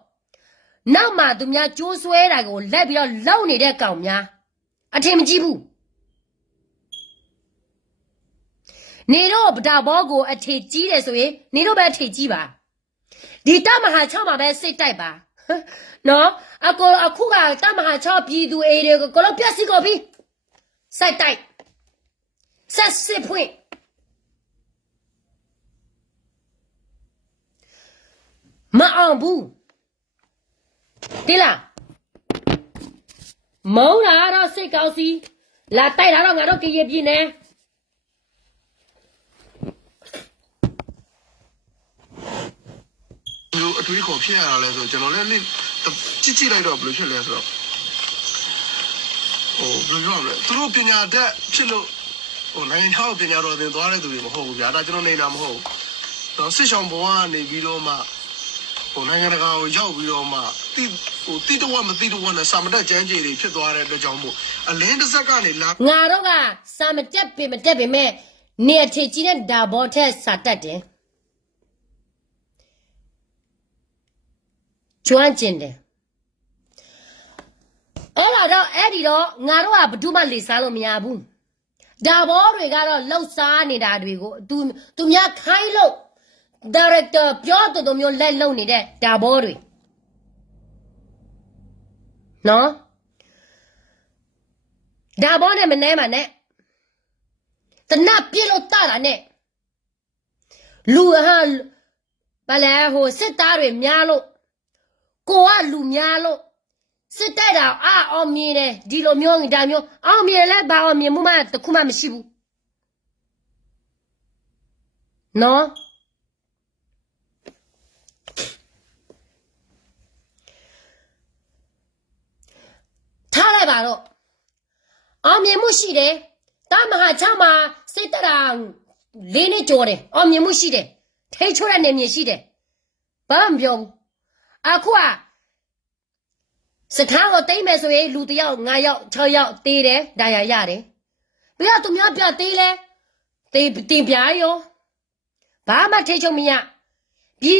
နောက်မှသူများကျိုးဆွဲတာကိုလက်ပြီးတော့လုံနေတဲ့ကောင်များအထင်မကြီးဘူးနေတော့ဗဒါဘောကိုအထေကြီးတယ်ဆိုရင်နေတော့ပဲအထေကြီးပါဒီတမဟာ6မှာပဲစိတ်တိုက်ပါနော်အခုကတမဟာ6ပြည်သူအေးတွေကိုကတော့ပြက်စီကုန်ပြီစိုက်တိုက်ဆက်စစ်ဖွင့်မအောင်ဘူးတိလားမုံတာတော့စိတ်ကောင်းစီလာတိုက်တာတော့ငါတို့ကြည်ရပြင်းနေအတွေးခေါ်ဖြစ်ရတာလဲဆိုကျွန်တော်လည်းကြည့်လိုက်တော့ဘယ်လိုဖြစ်လဲဆိုတော့ဘယ်လိုပြောလဲသူတို့ပညာတတ်ဖြစ်လို့ ဟိုနိုင်ငံခြားကိုပညာတော်သင်သွားတဲ့သူတွေမဟုတ်ဘူးဗျာဒါကျွန်တော်နေတာမဟုတ်ဘူးတော့စစ်ဆောင်ဘဝကနေပြီးတော့မှဟိုနိုင်ငံတကာကိုရောက်ပြီးတော့မှတိတဝက်မတိတဝက်နဲ့စာမတက်ကျန်းကြေတွေဖြစ်သွားတဲ့အတွက်ကြောင့်မို့အလင်းတစ်ဆက်ကနေလာ ငါတော့ကစာမတက်ပေမတက်ပေမဲ့နေအထီကြီးတဲ့ဒါဘောထက်စာတက်တယ်ကျွမ်းကျင်တယ်အဲ့ဒီတော့ငါတို့ကဘယ်သူမှလေစားလို့မရဘူးဒါဘောတွေကတော့လှုပ်ရှားနေတာတွေကိုသူများခိုင်းလို့ director ပြောတော်မျိုးလက်လုံနေတဲ့ဒါဘောတွေနော်ဒါဘောနဲ့မနှဲမှာနဲ့တနပြည့်လို့တတာနဲ့လူဟာဘာလဲဟိုစစ်သားတွေများလို့ကိုကလူများလို့စစ်တပ်တော်အောင်မြင်တယ်ဒီလိုမျိုးဒါမျိုးအောင်မြင်လဲဘာအောင်မြင်မှုမှတခုမှမရှိဘူးနော်ထားလိုက်ပါတော့အောင်မြင်မှုရှိတယ်တာမဟာချမှာစစ်တပ်တော်လေးနေကြော်တယ်အောင်မြင်မှုရှိတယ်ထိတ်ချိုးတဲ့နေမြင်ရှိတယ်ဘာမှမပြောဘူးအခုကစခန်းကိုတိမ့်မယ်ဆိုရင်လူတယောက်9ယောက်6ယောက်တေးတယ်ဒါရရတယ်ပြီးတော့သူများပြတေးလဲတင်ပြရောဘာမှထိချုံမရပြည်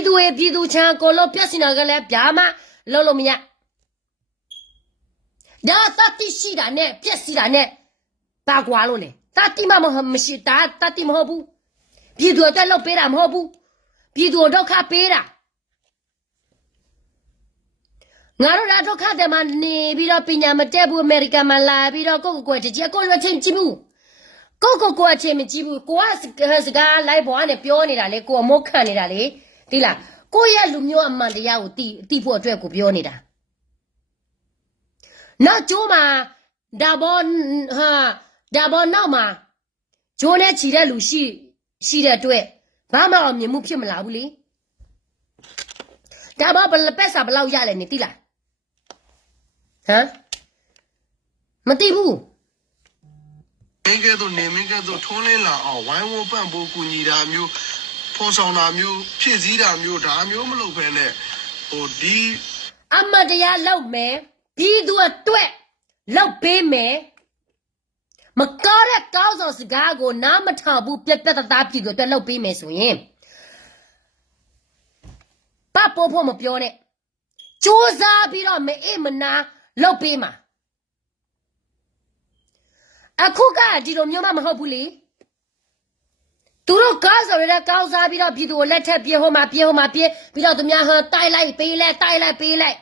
သူချမ်းကိုလို့ပြက်စင်တာကလည်းဗျာမှလုံးလို့မရဒါတတိရှိတာနဲ့ပြက်စီတာနဲ့ပါကွာလို့လေတတိမမရှိတာတတိမဟုတ်ဘူးပြည်သူအတွက်လုပ်ပေးတာမဟုတ်ဘူးပြည်သူဒုက္ခပေးတာငါတို့လာတော့ခတ်တယ်မှာနေပြီးတော့ပညာမတက်ဘူးအမေရိကန်မှာလာပြီးတော့ကိုတကြီးကိုချင်းကြည့်ဘူးကိုအချင်းမကြည့်ဘူးကိုကစကားလိုက်ပေါ်ကနေပြောနေတာလေကိုအမောခံနေတာလေဒီလားကိုရဲ့လူမျိုးအမှန်တရားကိုတီးဖို့အတွက်ကိုပြောနေတာနောက်ကျိုးမှာဒါဘောနောက်မှာဂျိုးနဲ့ချီတဲ့လူရှိတဲ့အတွက်ဘာမှအောင်မြင်မှုဖြစ်မလာဘူးလေဒါဘောဘယ်ပက်စာဘလောက်ရလဲနေတိလားဟမ်မသိဘူး မင်းကဲ့သို့နေမင်းကဲ့သို့ထွန်းလင်းလာအောင်ဝိုင်းဝန်းပံ့ပိုးကူညီတာမျိုးဖော်ဆောင်တာမျိုးဖြည့်ဆည်းတာမျိုးဒါမျိုးမလုပ်ဘဲနဲ့ဟိုဒီအမတရားလောက်မယ်ပြီးသူအတွက်လောက်ပေးမယ်မကောင်းတဲ့ကောင်းဆောင်စကားကိုနားမထောင်ဘူးပြက်ပြက်သားပြည်သူအတွက်လောက်ပေးမယ်ဆိုရင်ပပိုးဖို့မပြောနဲ့စူးစမ်းပြီးတော့မအေးမနာလောက်ပေးမှာအခုကဒီလိုမျိုးမှမဟုတ်ဘူးလေသူတို့ကားစော်ရတဲ့ကောင်းစားပြီးတော့ပြည်သူကိုလက်ထက်ပြေဟိုမှာပြီးတော့သူများဟန်တိုက်လိုက်ပေးလိုက်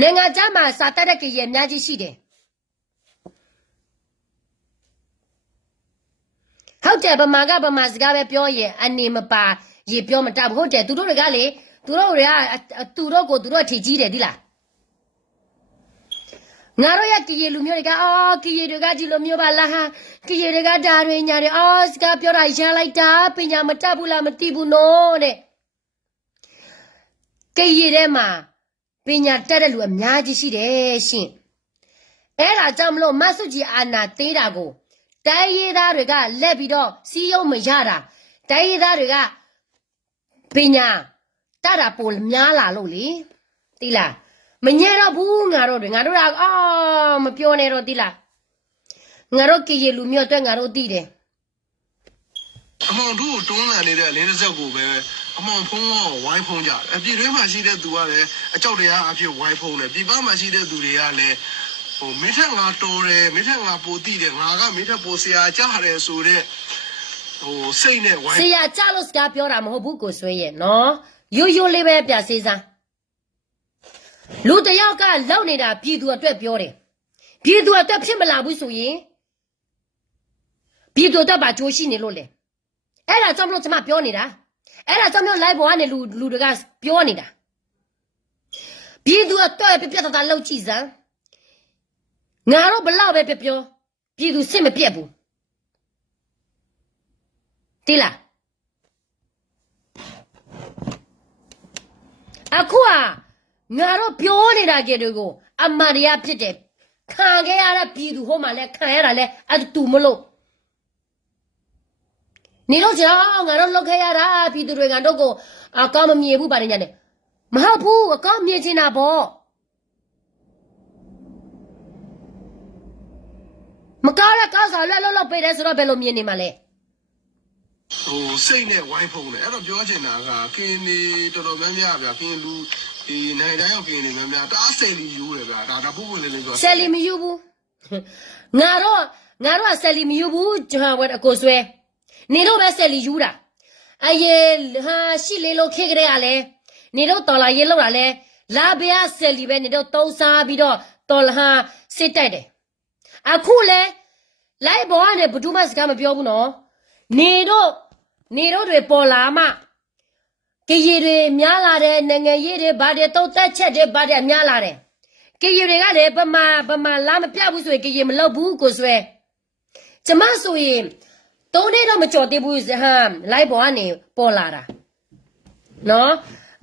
နိုင်ငံခြားမှာစာတက်တဲ့ကြည်အများကြီးရှိတယ်ဟုတ်တယ်ဗမာစကားပဲပြောရင်အနေမပါရေပြောမတတ်ဘူးဟုတ်တယ်သူတို့ကိုသူတို့အထီကြီးတယ်ဒီလားငါတို့ရဲ့ကြည်လူမျိုးတွေကကြည်တွေကဒီလိုမျိုးပါလားဟာကြည်တွေကဒါတွေညာတွေစကားပြောတာရလိုက်တာပညာမတတ်ဘူးလားမသိဘူးနော်တဲ့ကြည်ထဲမှာပညာတက်တဲ့လူအများကြီးရှိတယ်ရှင်အဲ့ဒါကြောင့်မလို့မဆုကြီးအာနာသေးတာကိုတိုင်းရသားတွေကလက်ပြီးတော့စီးရုံးမရတာတိုင်းရသားတွေကပညာတတ်တာပိုများလာလို့လေသိလားမညံတော့ဘူးငါတို့ကမပြောနဲ့တော့သိလားငါတို့ကြည်လူမျိုးအတွက်ငါတို့သိတယ်အမောင်တို့တွန်းလှန်နေတဲ့လင်းတစ်စက်ကိုပဲအမောင်ဖုံးတော့ဝိုင်းဖုံးကြတယ်အပြည်တွင်းမှာရှိတဲ့သူကလည်းအကြောက်တရားအဖြစ်ဝိုင်းဖုံးတယ်ပြည်ပမှာရှိတဲ့သူတွေကလည်းဟိုမင်းထက်ငါတော်တယ်မင်းထက်ငါပိုတိတယ်ငါကမင်းထက်ပိုဆရာကြားတယ်ဆိုတဲ့ဟိုစိတ်နဲ့ဝိုင်းဆရာကြားလို့စကားပြောတာမဟုတ်ဘူးကိုဆွေးရဲ့နော်ရိုးလေးပဲပြစေးစားလူတယောက်ကလောက်နေတာပြည်သူအတွက်ပြောတယ်ပြည်သူအတွက်ဖြစ်မလာဘူးဆိုရင်ပြည်သူအတွက်ပါကြိုးရှိနေလို့လေအဲ့ဒါကြောင့်မလို့ကျွန်မပြောနေတာအဲ့ဒါကြောင့်မျိုး live ပေါ်ကနေလူတွေကပြောနေတာပြည်သူအတွက်ပြတ်သားလောက်ကြည့်စမ်းငါတို့ဘလောက်ပဲပြောပြည်သူစစ်မပြတ်ဘူးတိလားအခုကငါတို့ပြောနေတာကြတဲ့ကိုအမှန်တရားဖြစ်တယ် ခံခဲ့ရတဲ့ပြည်သူဟိုမှာလဲခံရတာလဲအဲ့တူမလို့နေတော့ကြောင့်ငါတို့လောက်ခဲ့ရတာပြည်သူတွေကတော့ကိုအကောင်းမမြင်ဘူးပါတယ်ညနေမဟုတ်ဘူးအကောင်းမြင်ချင်တာပေါ့မကောင်းတဲ့ကောင်းစားလွတ်လောက်ပေးတယ်ဆိုတော့ဘယ်လိုမြင်နေမှာလဲ ဟိုစိတ်နဲ့ဝိုင်းဖုံးတယ်အဲ့တော့ပြောချင်တာကကင်းနေတော်တော်များများဗျာကင်းလူဒီနိုင်တိုင်းရောက်ကင်းနေများများတအားစိတ်လီယူတယ်ဗျာဒါပုပ်ဝင်လေးလေးဆို ဆယ်လီမယူဘူးငါတို့ကဆယ်လီမယူဘူးဂျဟာဝတ်အကိုဆွဲနေတော့ပဲဆယ်လီယူတာအယေဟာရှိလေလို့ခေကြရလဲနေတော့တော်လာရေလောက်တာလဲလာဘဲဆယ်လီပဲနေတော့တုံးစားပြီးတော့တော်လာဟာစစ်တိုက်တယ်အခုလဲလိုက်ဘောကနေဘဒူမစကားမပြောဘူးနော်နေတော့တွေပေါ်လာမှကကြီးတွေများလာတယ်နိုင်ငံရေးတွေဘာတွေတုံးတက်ချက်တွေဘာတွေများလာတယ်ကကြီးတွေကလည်းဗမာလာမပြဘူးဆိုရင်ကကြီးမလုပ်ဘူးကိုဆွဲကျမဆိုရင်တုံးနေတော့မကြော်သေးဘူးဟာလိုက်ဘောကနေပေါ်လာတာနော်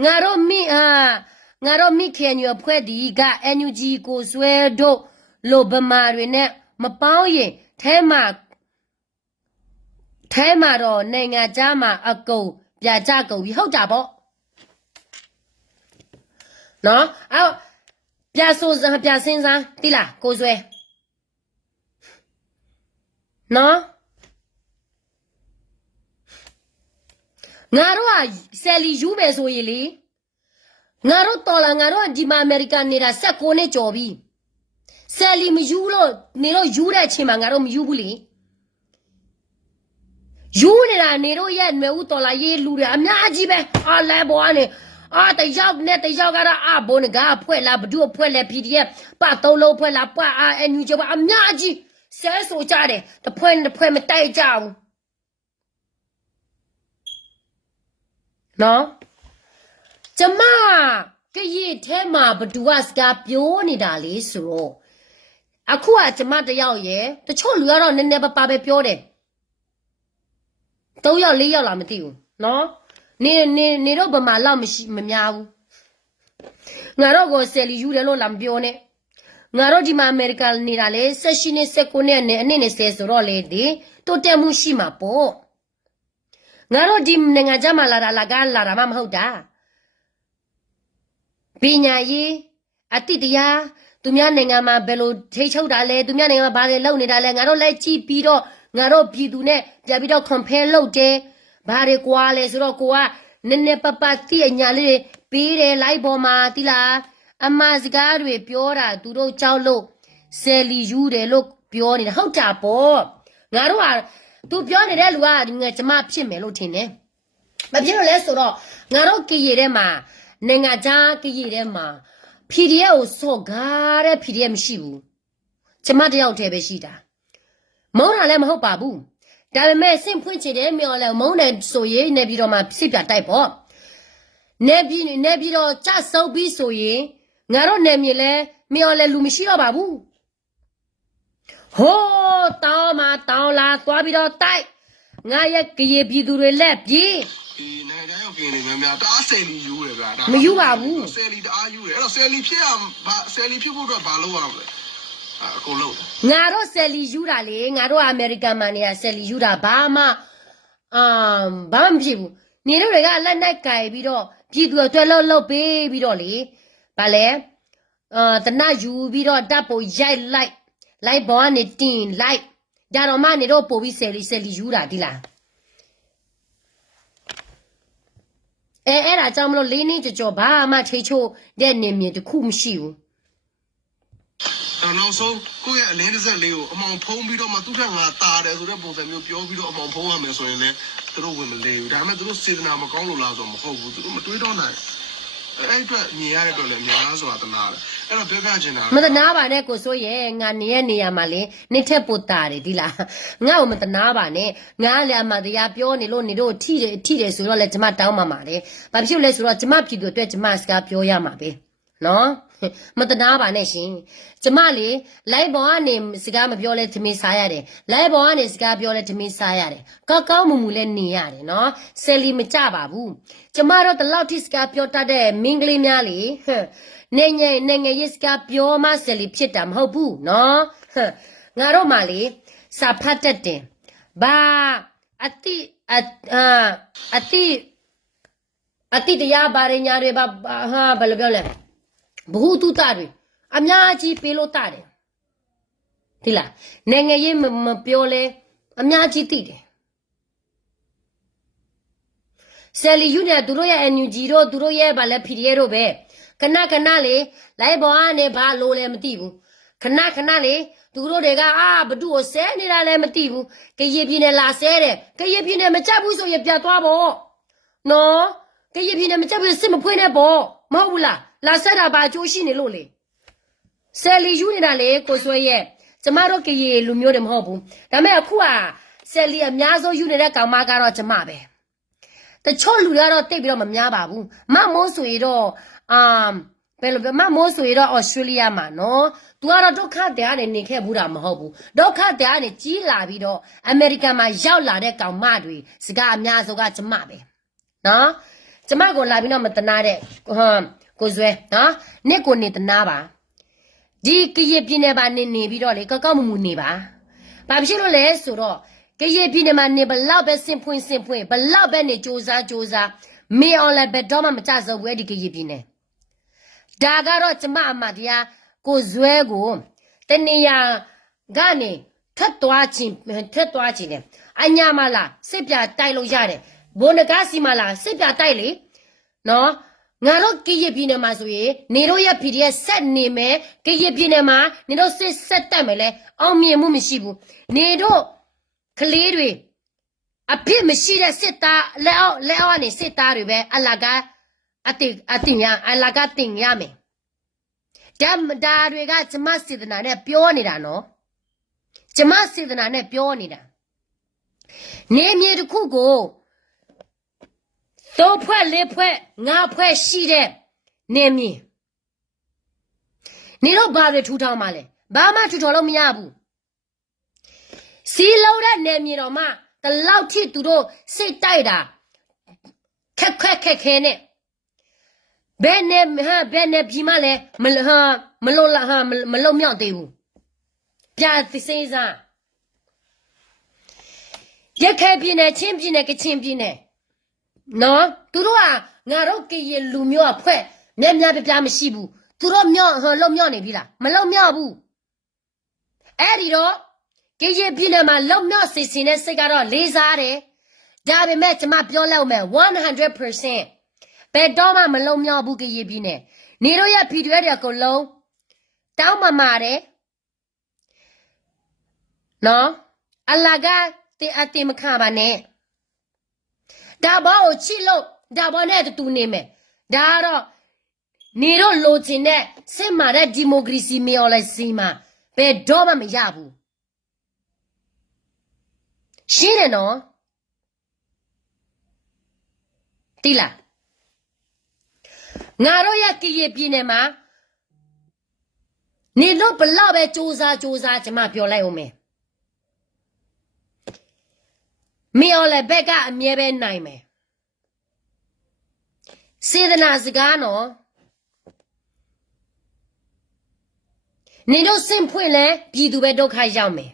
ငါတို့မိခင်ညဖွဲ့ဒီက NUG ကိုဆွဲတို့လိုဗမာတွေနဲ့မပေါင်းရင်ထဲမှာတော့နိုင်ငံသားမှာအကုန်ပြကြကုန်ပြီဟုတ်တာပေါ့နော်အော်ပြဆိုးစားပြစင်းစားတိလားကိုဆွဲနော်ငါတို့ကဆယ်လီယူမယ်ဆိုရင်လေငါတို့တော်လာငါတို့ဒီမှာအမေရိကန်နေတာ16နှစ်ကျော်ပြီဆယ်လီမယူလို့နေတော့ယူတဲ့အချိန်မှာငါတို့မယူဘူးလေယူနေတာနေတော့ရဲ့နွယ်ဦးတော်လာရေးလူတွေအများကြီးပဲအာလဲဘောကနေတယောက်နဲ့တယောက်ကတော့ဘုန်းကဖွဲ့လာဘဒုဖွဲ့လဲ PDF ပတ်သုံးလုံးဖွဲ့လာပတ်NU ကျပါအများကြီးဆဲဆိုကြတယ်တဖွဲ့မတိုက်ကြဘူးနော်ကျမကရဲ့ထဲမှာဘဒူကစကားပြောနေတာလေဆိုတော့အခုကကျမတယောက်ရဲ့တချို့လူကတော့နည်းနည်းပါးပဲပြောတယ်3ယောက်4ယောက်လာမသိဘူးနော်နေတော့ဗမာလောက်မရှိမများဘူးငါတော့ကိုဆယ်လီယူတယ်လို့လာမပြောနဲ့ငါတို့ဒီမှာအမေရိကန်နေတာလေ16နဲ့19နဲ့အနည်းနဲ့10ဆိုတော့လေဒီတိုးတက်မှုရှိမှာပေါ့ငါတို့ဒီနိုင်ငံခြားမှာလာတာမှမဟုတ်တာပညာရေးအတိတရားသူများနိုင်ငံမှာဘယ်လိုထိချုပ်တာလဲသူများနိုင်ငံမှာဘာတွေလုပ်နေတာလဲငါတို့လည်းကြည့်ပြီးတော့ငါတို့ပြည်သူနဲ့ပြန်ပြီးတော့ compare လုပ်တယ်ဘာတွေကွာလဲဆိုတော့ကိုကနည်းနည်းပပတိအညာလေးပေးတယ်လိုက်ပေါ်မှာတိလားအမစကားတွေပြောတာသူတို့ကြောက်လို့ဆယ်လီယူတယ်လို့ပြောနေတာဟုတ်တာပေါ့ငါတို့ကသူပြောနေတဲ့လူကကျမဖြစ်မယ်လို့ထင်တယ်မဖြစ်လို့လဲဆိုတော့ငါတို့ကရတဲ့မှာနိုင်ငံခြားကရတဲ့မှာ PDF ကိုစော့ကားတဲ့ PDF မရှိဘူးကျမတယောက်တည်းပဲရှိတာမုန်းတာလည်းမဟုတ်ပါဘူးဒါပေမဲ့စင့်ဖွင့်ချင်တယ်မြော်လဲမုန်းတယ်ဆိုရင်နေပြီးတော့မှစစ်ပြတိုက်ပေါ့နေပြီးတော့ကြဆုပ်ပြီးဆိုရင်ငါတို့နေမြေလဲမြော်လဲလူမရှိတော့ပါဘူးဟိုးတောင်းလာသွားပြီးတော့တိုက်ငါရဲ့ကရေပြည်သူတွေလက်ပြေးဒီနိုင်တိုင်းရောက်ကင်းနေများများတအားစိတ်လီယူတယ်ဗျာမယူပါဘူးဆယ်လီတအားယူတယ်အဲ့တော့ဆယ်လီဖြစ်အောင်ဆယ်လီဖြစ်ဖို့အတွက်ဘာလုပ်ရမလဲအကုန်လုံးငါတို့ဆယ်လီယူတာလေငါတို့အမေရိကန်မှာနေရဆယ်လီယူတာဘာမှမဖြစ်ဘူးနေတို့တွေကလက်နဲ့ကြိုင်ပြီးတော့ပြည်သူတွေလှုပ်ပေးပြီးတော့လေဗာလဲတနယူပြီးတော့တပ်ပိုရိုက်လိုက်ဘောကနေတင်လိုက်ဒါတော့မှနေတော့ပို့ပြီးဆယ်လီယူတာဒီလားအဲ့ဒါကြောင့်မလို့လေးနေကြောဘာမှထိချို့တဲ့နေမြေတခုမရှိဘူးနောက်ဆုံးကိုယ့်ရဲ့အလင်းတစ်စက်လေးကိုအမောင်ဖုံးပြီးတော့မှသူ့ထက်ငါတာတယ်ဆိုတဲ့ပုံစံမျိုးပြောပြီးတော့အမောင်ဖုံးရမယ်ဆိုရင်လည်းသူတို့ဝင်မလဲဘူးဒါပေမဲ့သူတို့စေတနာမကောင်းလို့လားဆိုတော့မဟုတ်ဘူးသူတို့မတွေးတော့နိုင်အဲ့အတွက်မြင်ရတဲ့အတွက်လည်းများဆိုတာတနာတယ်အဲ့တော့ပြောပြချင်တာမတနာပါနဲ့ကိုစိုးရဲ့ငါနေရနေရမှာလေနေထက်ပိုတာတယ်ဒီလားငါ့ကိုမတနာပါနဲ့ငါလည်းအမှတရားပြောနေလို့နေတို့ထိတယ်ဆိုတော့လေကျမတောင်းပါမှာလေဘာဖြစ်လဲဆိုတော့ကျမပြည်သူအတွက်ကျမစကားပြောရမှာပဲနော် မတနာပါနဲ့ရှင်ကျမလေလိုက်ပေါ်ကနေစကားမပြောလဲသမီးစားရတယ်လိုက်ပေါ်ကနေစကားပြောလဲသမီးစားရတယ်ကောက်ကောက်မူမူလဲနေရတယ်နော်ဆယ်လီမကြပါဘူးကျမတို့တလောက်ထိစကားပြောတတ်တဲ့မင်းကလေးများလေနိုင်ငံရေးစကားပြောမှဆယ်လီဖြစ်တာမဟုတ်ဘူးနော်ငါတို့မှလေစာဖတ်တတ်တယ်ဘာအတိတရားဘာရညာတွေဘာဟာဘယ်လိုပြောလဲဘ ഹു တုတတွေအများကြီးပေးလို့တတယ်ဒီလားနိုင်ငံရေးမပြောလဲအများကြီးသိတယ်ဆယ်လီယူနဲ့သူတို့ရဲ့ NUG တို့သူတို့ရဲ့ဗာလဲ PDF တို့ပဲခဏလေလိုက်ပေါ်ကနေဘာလို့လဲမသိဘူးခဏလေသူတို့တွေကဘဒုကိုဆဲနေတာလည်းမသိဘူးကရည်ပြင်းနဲ့လာဆဲတယ်ကရည်ပြင်းနဲ့မကြက်ဘူးဆိုရင်ပြတ်သွားပေါ့နော်ကရည်ပြင်းနဲ့မကြက်ဘူးစစ်မဖွင့်နဲ့ပေါ့မဟုတ်ဘူးလားလာဆဲတာဘာအကျိုးရှိနေလို့လေဆယ်လီယူနေတာလေကိုဆွဲရဲ့ကျမတို့ကရည်လူမျိုးတွေမဟုတ်ဘူးဒါပေမဲ့အခုကဆယ်လီအများဆုံးယူနေတဲ့ကောင်မကတော့ကျမပဲတချို့လူတွေကတော့တိတ်ပြီးတော့မများပါဘူးမမိုးဆိုရင်တော့ဘယ်လိုပြောမမိုးဆိုရင်တော့ဩစတြေးလျမှာနော်သူကတော့ဒုက္ခတဲ့ကနေနေခဲ့ဘူးတာမဟုတ်ဘူးဒုက္ခတဲ့ကနေကြီးလာပြီးတော့အမေရိကန်မှာရောက်လာတဲ့ကောင်မတွေစကားအများဆုံးကကျမပဲနော်ကျမကိုလာပြီးတော့မတနာတဲ့ကိုဇွဲနော်နှစ်ကိုနေတနာပါဒီကရပြင်းနေပါနေပြီးတော့လေကောက်ကောက်မူနေပါဘာဖြစ်လို့လဲဆိုတော့ကရပြင်းနေမှာနေဘလောက်ပဲစင်ဖွင့်ဘလောက်ပဲနေစူးစမ်းမေအောင်လည်းဘယ်တော့မှမကြစုံဘူးဒီကရပြင်းနေဒါကတော့ကျမအမတရားကိုဇွဲကိုတနေရကနေထက်သွားခြင်းလေအညာမလားစစ်ပြတိုက်လို့ရတယ်ဘုန်းတကားစီမလားစစ်ပြတိုက်လေနော်ငါတို့ကရပြင်းနေမှာဆိုရင်နေတို့ရဲ့ PDF ဆက်နေမယ်ကရပြင်းနေမှာနေတို့စစ်ဆက်တက်မယ်လေအောင်မြင်မှုမရှိဘူးနေတို့ကလေးတွေအဖြစ်မရှိတဲ့စစ်သားလက်အောက်ကနေစစ်သားတွေပဲအလကားအတင်ရမယ်ဒါတွေကကျမစေတနာနဲ့ပြောနေတာနော်ကျမစေတနာနဲ့ပြောနေတာနေမြေတစ်ခုကိုသုံးဖွဲ့လေးဖွဲ့ငါးဖွဲ့ရှိတဲ့နေမြေနေတော့ဘာတွေထူထောင်မှလဲဘာမှထူထောင်လို့မရဘူးစီလုံးတဲ့နေမြေတော်မှတလောက်ထိသူတို့စိတ်တိုက်တာခက်ခဲနဲ့ဘယ်နဲ့ပြီးမှလဲမလုံမြောက်သေးဘူးပြသစိစားရက်ခဲပြင်းနဲ့ချင်းပြင်းနဲ့ကချင်းပြင်းနဲ့နော်သူတို့ကငါတို့ကရလူမျိုးအဖွဲ့မြက်ပြမရှိဘူးသူတို့လုံမြောက်နေပြီလားမလုံမြောက်ဘူးအဲ့ဒီတော့ကရပြင်းနဲ့မှာလုံမြောက်စီစဉ်တဲ့စိတ်ကတော့လေးစားတယ်ဒါပေမဲ့ကျမပြောလိုက်မယ် 100% ဘယ်တော့မှမလုံမြောက်ဘူးကရပြင်းနဲ့နေတို့ရဲ့ဗီဒီယိုတွေကိုလုံးတောင်းမာတယ်နော်အလကားအတင်မခပါနဲ့ဒါဘောကိုချစ်လို့ဒါဘောနဲ့တူနေမယ်ဒါကတော့နေတို့လိုချင်တဲ့စစ်မှန်တဲ့ဒီမိုကရေစီမျိုးလဲစီမှာဘယ်တော့မှမရဘူးရှင်းတယ်နော်တိလားငါတို့ရဲ့ကရပြင်းနေမှာနေလို့ဘလောက်ပဲစူးစားကျမပြောလိုက်အောင်မယ်မေော်လည်းဘက်ကအမြဲပဲနိုင်မယ်စေတနာစကားနော်နေတို့စင်ဖွင့်လဲပြည်သူပဲဒုက္ခရောက်မယ်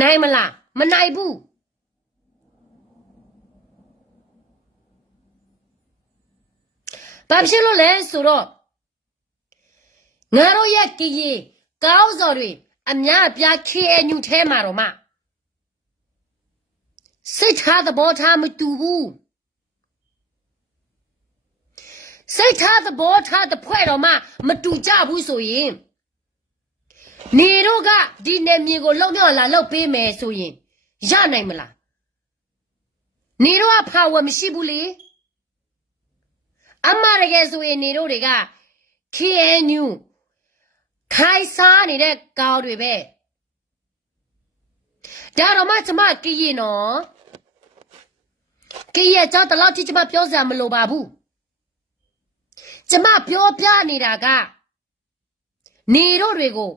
နိုင်မလားမနိုင်ဘူးဘာဖြစ်လို့လဲဆိုတော့ငါတို့ရဲ့ကကြီးကောင်းစော်တွေအများပြား KNU ထဲမှာတော့မှစိတ်ထားသဘောထားမတူဘူးစိတ်ထားသဘောထားတစ်ဖွဲ့တော့မှမတူကြဘူးဆိုရင်နေတို့ကဒီနယ်မြေကိုလုံမြောက်လာလုပ်ပေးမယ်ဆိုရင်ရနိုင်မလားနေတို့ကပါဝါမရှိဘူးလေအမရကယ်ဆိုရင်နေတို့တွေက KNU ခိုင်စားနေတဲ့ကောင်းတွေပဲဒါတော့မှကျမကရင်နော်ကရင်အကြောင်းတလောက်ထိကျမပြောစရာမလိုပါဘူး ကျမပြောပြနေတာကနေတို့တွေကို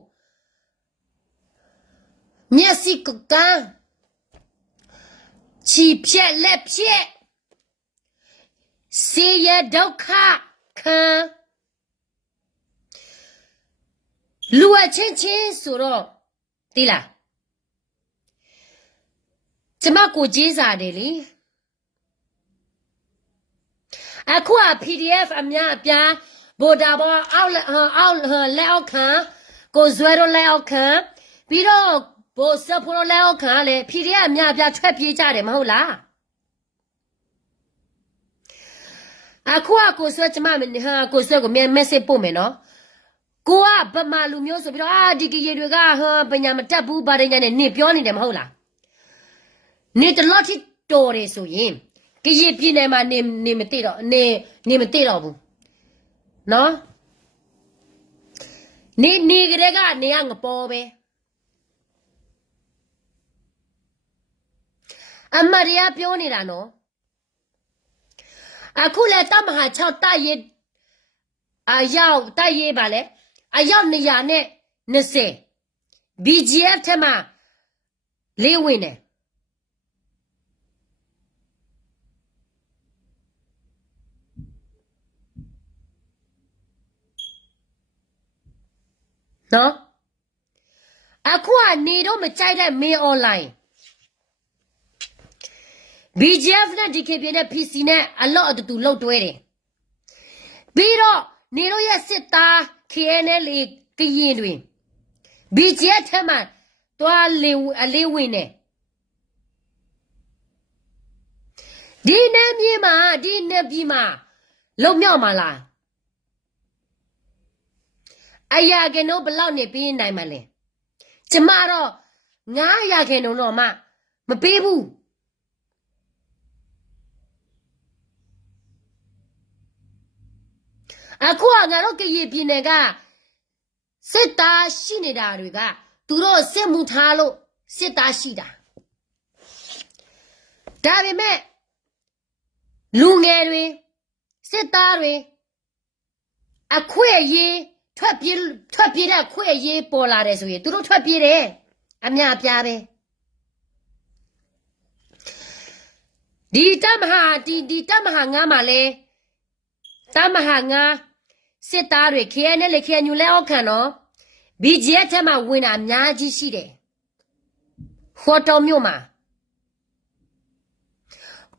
မျက်စိကကန်းချီဖြက်လက်ဖြက်စေရဒုက္ခခံလူအချင်းချင်းဆိုတော့တိလားကျမကိုကြီးစားတယ်လေအခုက PDF အများအပြားဗိုလ်တာဘောအောက်လက်အောက်ခံကိုဇွဲတို့လက်အောက်ခံပြီးတော့ဘိုးစဖိုးတို့လက်အောက်ခံလေ PDF အများအပြားထွက်ပြေးကြတယ်မဟုတ်လားအခုကကိုဆွဲကျမကိုဆွဲကိုမက်ဆေ့ပို့မယ်နော်ကိုကဗမာလူမျိုးဆိုပြီးတော့ဒီကကြီးတွေကပညာမတတ်ဘူးဗာဒညာနဲ့နေပြောနေတယ်မဟုတ်လားနေတလော့ထိတော်တယ်ဆိုရင်ကကြီးပြည်နယ်မှာနေမသိတော့နေမသိတော့ဘူးနော်နေကလေးကနေကငပေါ်ပဲအမရပြောနေတာနော်အခုလေတမဟာ6တိုက်ရအရောက်တိုက်ရပါလေအရောက်220 BGF ထဲမှာလေးဝင်တယ်နော်အခုကနေတော့မကြိုက်တဲ့မင်း online BGF နဲ့ DKP နဲ့ PC နဲ့အလော့အတူလှုပ်တွဲတယ်ပြီးတော့နေတို့ရဲ့စစ်သား KNL ကရင်တွေ BGF ထဲမှာတွားအလေးဝင်တယ်ဒီနေ့မြေမှာဒီနေ့ပြည်မှာလုံမြောက်မှာလားအရာကနိုးဘလောက်နေပြီးနိုင်မှာလဲကျမတော့900ခန့်တော့မှမပေးဘူးအခုကငါတို့ကရေပြည်နယ်ကစစ်သားရှိနေတာတွေကသူတို့စစ်မှုထားလို့စစ်သားရှိတာဒါပေမဲ့လူငယ်တွေစစ်သားတွေအခွင့်အရေးထွက်ပြေးတဲ့ခွင့်အရေးပေါ်လာတယ်ဆိုရင်သူတို့ထွက်ပြေးတယ်အများအပြားပဲဒီတမဟာငါမှာလဲတမဟာငါစစ်သားတွေ KNL လက်အောက်ခံတော့ BGF ထဲမှာဝင်တာအများကြီးရှိတယ်ဖော်တော်မြို့မှာ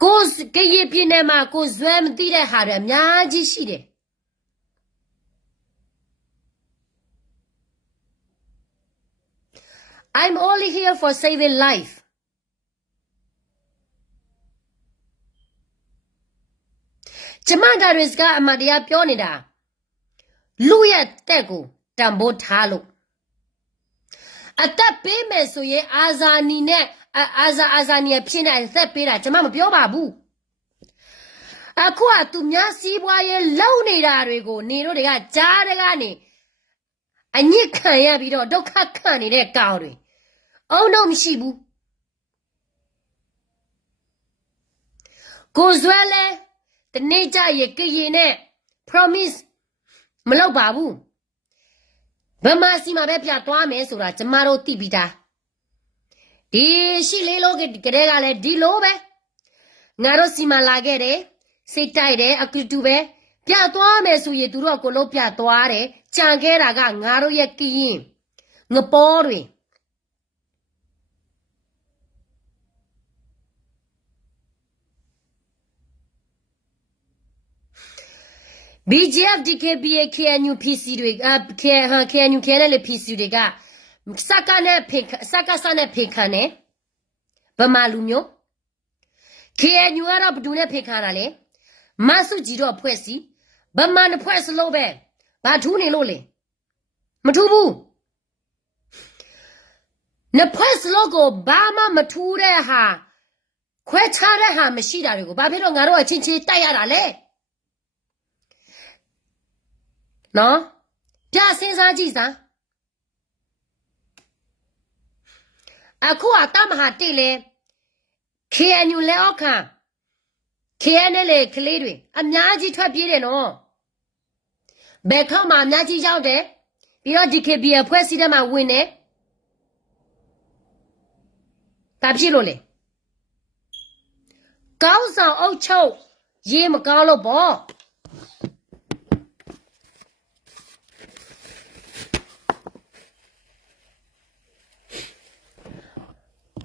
ကိုကရေပြည်နယ်မှာကိုဇွဲမသိတဲ့ဟာတွေအများကြီးရှိတယ်I'm only here for saving life ကျမဒါရစ်ကအမတရားပြောနေတာလူရဲ့တက်ကိုတန်ဖိုးထားလို့အသက်ပေးမယ်ဆိုရင်အာဇာနီနဲ့အာဇာနီဖြစ်နေအသက်ပေးတာကျမမပြောပါဘူးအခုကသူများစီးပွားရေးလုံနေတာတွေကိုနေတို့တွေကကြားတဲ့ကနေအညစ်ခံရပြီးတော့ဒုက္ခခံနေတဲ့ကောင်တွေအုံတော့မရှိဘူးကိုဇွဲလဲတနေ့ကြရကရင်နဲ့ promise မလုပ်ပါဘူးဗမာစီမှာပဲပြသွားမယ်ဆိုတာကျမတို့သိပြီးသားဒီရှိလေးလို့ကတည်းကလည်းဒီလိုပဲငါတို့စီမှာလာခဲ့တယ်စိတ်တိုက်တယ်အကူတူပဲပြသွားမယ်ဆိုရင်သူတို့ကိုလုံးပြသွားတယ်ကြံခဲ့တာကငါတို့ရဲ့ကရင်ငပေါ်တွေBGF DKP KNU PC တွေ KNU KNL PC တွေကစကားနဲ့ဖိခံတယ်ဗမာလူမျိုး KNU ကတော့ဘယ်သူနဲ့ဖိခံတာလဲမဆုကြည်တော့ဖွဲ့စီဗမာနှစ်ဖွဲ့စလုံးပဲဘာထူးနေလို့လဲမထူးဘူးနှစ်ဖွဲ့စလုံးကိုဘာမှမထူးတဲ့ဟာခွဲခြားတဲ့ဟာမရှိတာတွေကိုဘာဖြစ်လို့ငါတို့အချင်းချင်းတိုက်ရတာလဲနော်ပြစဉ်းစားကြည့်စမ်းအခုအတမဟာတိလေ KNU လက်အောက်ခံ KNL ကလေးတွေအများကြီးထွက်ပြေးတယ်နော် ဘယ်ခေါက်မှအများကြီးရောက်တယ်ပြီးတော့ DKB အဖွဲ့အစည်းထဲမှာဝင်တယ်ဒါဖြစ်လို့လေကောင်းဆောင်အုပ်ချုပ်ရေးမကောင်းလို့ပေါ့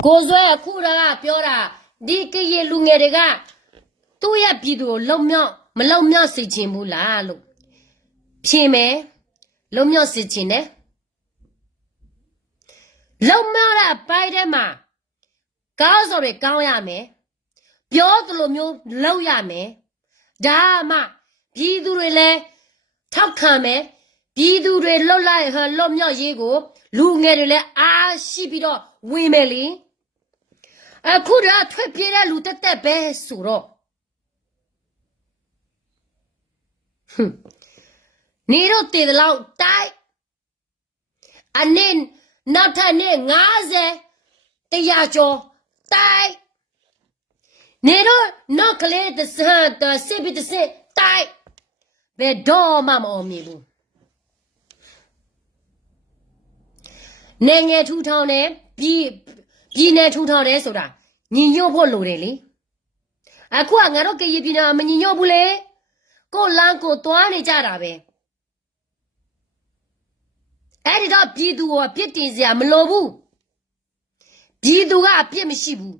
ကိုဇွဲအခုတကပြောတာဒီကရေလူငယ်တွေကသူ့ရဲ့ပြည်သူကိုလုံမြောက်မလုံမြောက်စေချင်ဘူးလားလို့ဖြေမယ်လုံမြောက်စေချင်တယ်လုံမြောက်တဲ့ပိုင်းထဲမှာကောင်းစော်တွေကောင်းရမယ်ပြောသလိုမျိုးလုပ်ရမယ်ဒါမှပြည်သူတွေလည်းထောက်ခံမယ်ပြည်သူတွေလှုပ်လိုက်လွတ်မြောက်ရေးကိုလူငယ်တွေလည်းအားရှိပြီးတော့ဝင်မယ်လေအခုတော့ထွက်ပြေးတဲ့လူတက်တက်ပဲဆိုတော့နေတော့တည်တယ်လို့တိုက်အနေနောက်ထပ်နေ90တရားကျော်တိုက်နေတော့နောက်ကလေးတဆန်တစစ်ပြီးတစစ်တိုက်ဘယ်တော့မှမအောင်မြင်ဘူးနိုင်ငံထူထောင်တယ်ပြည်နယ်ထူထောင်တယ်ဆိုတာညီညွတ်ဖို့လိုတယ်လေအခုကငါတို့ကရပြည်နယ်မညီညွတ်ဘူးလေကိုလန်းကိုသွားနေကြတာပဲအဲ့ဒီတော့ပြည်သူကအပြစ်တင်စရာမလိုဘူးပြည်သူကအပြစ်မရှိဘူး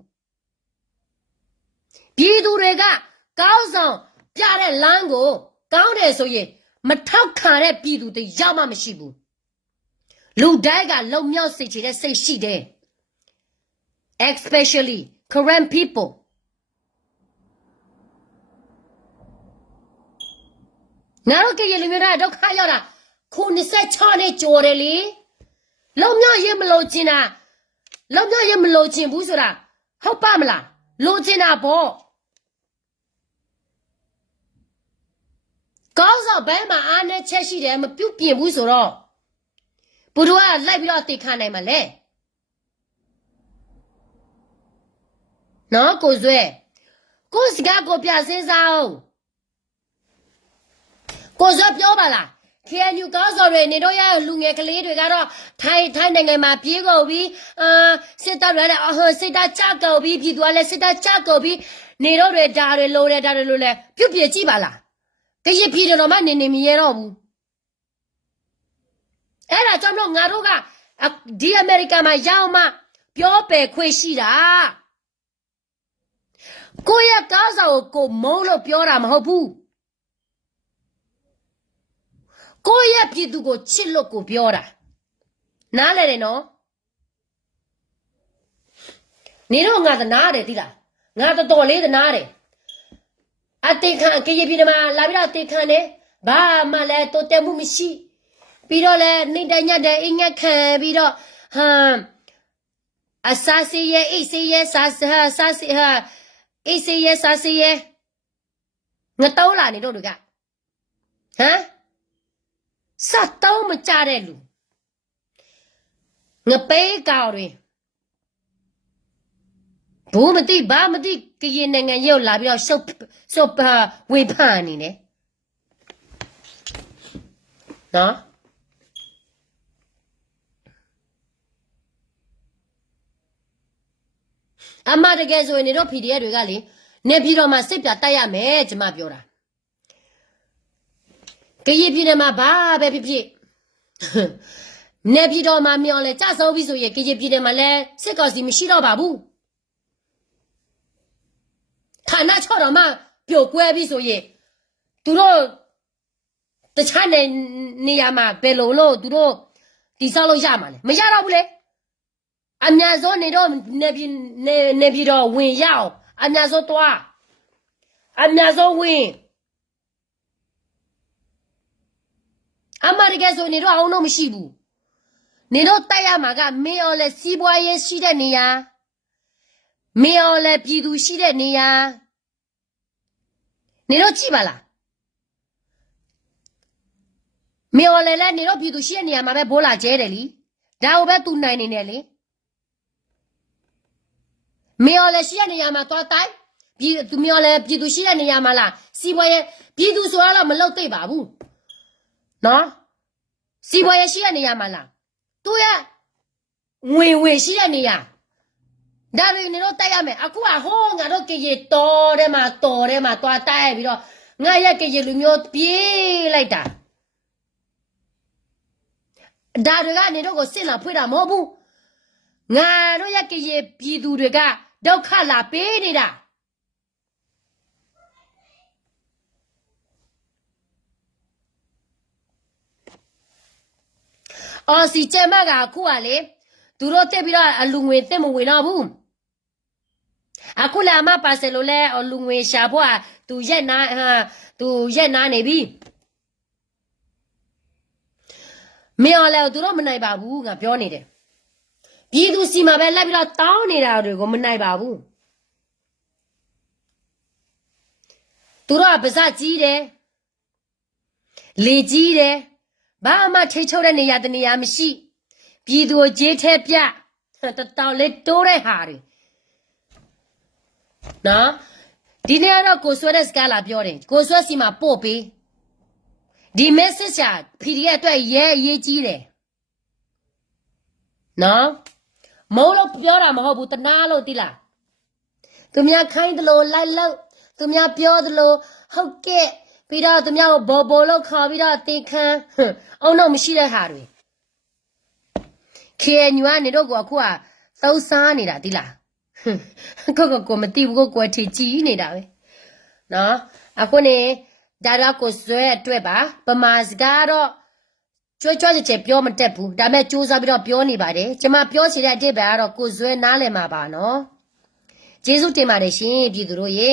ပြည်သူတွေကကောင်းဆောင်ပြတဲ့လမ်းကိုကောင်းတယ်ဆိုရင်မထောက်ခံတဲ့ပြည်သူတွေရောက်မှမရှိဘူးလူတိုင်းကလုံမြောက်စေချင်တဲ့စိတ်ရှိတယ် especially Korean people ငါတို့ကရေလူမျိုးတွေဒုက္ခရောက်တာခု26နှစ်ကျော်တယ်လေလုံမြောက်ရေးမလို့ချင်တာလုံမြောက်ရေးမလို့ချင်ဘူးဆိုတာဟုတ်ပါမလားလိုချင်တာပေါ့ကောင်းဆောင်ဘဲမှာအားနဲ့ချက်ရှိတယ်မပြုတ်ပြင်ဘူးဆိုတော့ဘုရားကလိုက်ပြီးတော့တိခါနိုင်မှာလဲနော်ကိုဇွဲကိုစကားကိုပြစင်းစားအောင်ကိုဇွဲပြောပါလား KNU ကောင်းဆောင်တွေနေတော့ရလူငယ်ကလေးတွေကတော့ထိုင်းနိုင်ငံမှာပြေးကုန်ပြီစစ်တပ်တွေလည်းစစ်တပ်ကြကုန်ပြီပြည်သူကလည်းစစ်တပ်ကြကုန်ပြီနေတော့တွေဒါတွေလိုတယ်လဲပြုတ်ပြကြည့်ပါလားကရပြည်တော်မှနေမရတော့ဘူးအဲ့ဒါကြောင့်မလို့ငါတို့ကဒီအမေရိကန်မှာရောက်မှပြောပယ်ခွင့်ရှိတာကိုရကောင်းဆောင်ကိုမုန်းလို့ပြောတာမဟုတ်ဘူးကိုရပြည်သူကိုချစ်လို့ကိုပြောတာနားလဲတယ်နော်နေတော့ငါသနာတယ်သိလားငါတော်လေးသနာတယ်အတေခံကရပြည်မှာလာပြီးတော့တေခံတယ်ဘာမှလည်းတိုးတက်မှုမရှိပြီးတော့လည်းနှိမ့်တညတ်တဲ့အင်္ဂတ်ခံပြီးတော့အစာစီရဲ့အိစီရဲ့စာစီအိစီရဲ့စာစီရဲ့ငါတောင်းလာနေတော့လူကစတောင်းမကြတဲ့လူငပေးကောက်တွေဘူးမသိဘာမသိကရင်နိုင်ငံရောက်လာပြီးတော့ရှုပ်ဝေဖန်နေတယ်နော်အမတကယ်ဆိုရင်တို့ PDF တွေကလေနေပြည်တော်မှာစစ်ပြတိုက်ရမယ်ကျမပြောတာကရပြည်နယ်မှာဘာပဲဖြစ်ဖြစ်နေပြည်တော်မှာမြော်လဲကြဆုံးပြီဆိုရင်ကရပြည်နယ်မှာလဲစစ်ကောင်စီမရှိတော့ပါဘူးဌာန6တော်မှာပြိုကွဲပြီဆိုရင်သူတို့တခြားနေရာမှာဘယ်လိုလို့သူတို့တိဆောက်လို့ရမှာလဲမရတော့ဘူးလေအများဆုံးနေတော့နေပြည်တော်ဝင်ရအောင်အများဆုံးတွားအများဆုံးဝင်အမရကဆိုနေတော့အောင်တော့မရှိဘူးနေတော့တိုက်ရမှာကမင်းအောင်လဲစီးပွားရေးရှိတဲ့နေရာမင်းအောင်လဲပြည်သူရှိတဲ့နေရာနေတော့ကြည့်ပါလားမင်းအောင်လဲနေတော့ပြည်သူရှိတဲ့နေရာမှာပဲဘိုးလာကျဲတယ်လीဒါကိုပဲသူနိုင်နေတယ်လေမင်းအောင်လဲရှိတဲ့နေရာမှာသွားတိုက်သူမင်းအောင်လဲပြည်သူရှိတဲ့နေရာမှာလားစီးပွားရေးပြည်သူဆိုတော့မလုပ်သိပါဘူး နော်စီပွားရရှိရနေရမှာလားသူရငွေဝေရှိရနေရဒါတွေနေတော့တိုက်ရမယ်အခုကဟိုးငါတို့ကြေတော်ထဲမှာတွားတိုက်ပြီးတော့ငါရက်ကြေလူမျိုးပြေးလိုက်တာဒါတွေကနေတော့ကိုစစ်လာဖွေးတာမဟုတ်ဘူးငါတို့ရက်ကြေပြည်သူတွေကဒုက္ခလာပေးနေတာအော်စီကျမကအခုကလေသူတို့တက်ပြီးတော့အလူငွေတက်မဝင်တော့ဘူးအခုလာမပါစလို့လဲအလူငွေရှာဖို့သူရက်နာနေပြီမင်းလည်းသူတို့မနိုင်ပါဘူးငါပြောနေတယ်ပြည်သူစီမှာပဲလိုက်ပြီးတော့တောင်းနေတာတွေကိုမနိုင်ပါဘူးသူတို့ကပါစကြီးတယ်လေကြီးတယ်ဘာမှထိတ်ချုပ်တဲ့နေရာတနေရာမရှိပြည်သူကြေးထဲပြတတောင်လေးတိုးတဲ့ဟာတွေနော်ဒီနေ့တော့ကိုဆွဲတဲ့စကားလာပြောတယ်ကိုဆွဲစီမှာပို့ပေးဒီ message က PDF အတွက်ရဲအရေးကြီးတယ်နော်မုံလို့ပြောတာမဟုတ်ဘူးတနာလို့တိလားသူများခိုင်းတယ်လို့လိုက်လို့သူများပြောတယ်လို့ဟုတ်ကဲ့ပြီးတော့သူများကိုဘောလို့ခေါ်ပြီးတော့တေခံအောင်တော့မရှိတဲ့ဟာတွေခေညွားနေတော့ကိုအခုကသုံးစားနေတာတိလားကိုမသိဘူးကိုကွယ်ထီကြီးနေတာပဲနော်အခုနေဒါတော့ကိုဆွဲအတွက်ပါပမာစကားတော့ကြွကြဲပြောမတက်ဘူးဒါပေမဲ့စူးစမ်းပြီးတော့ပြောနေပါတယ်ကျမပြောချင်တဲ့အတိတ်ပဲကတော့ကိုဆွဲနားလည်မှာပါနော်ကျေးဇူးတင်ပါတယ်ရှင်ပြည်သူတို့ရေ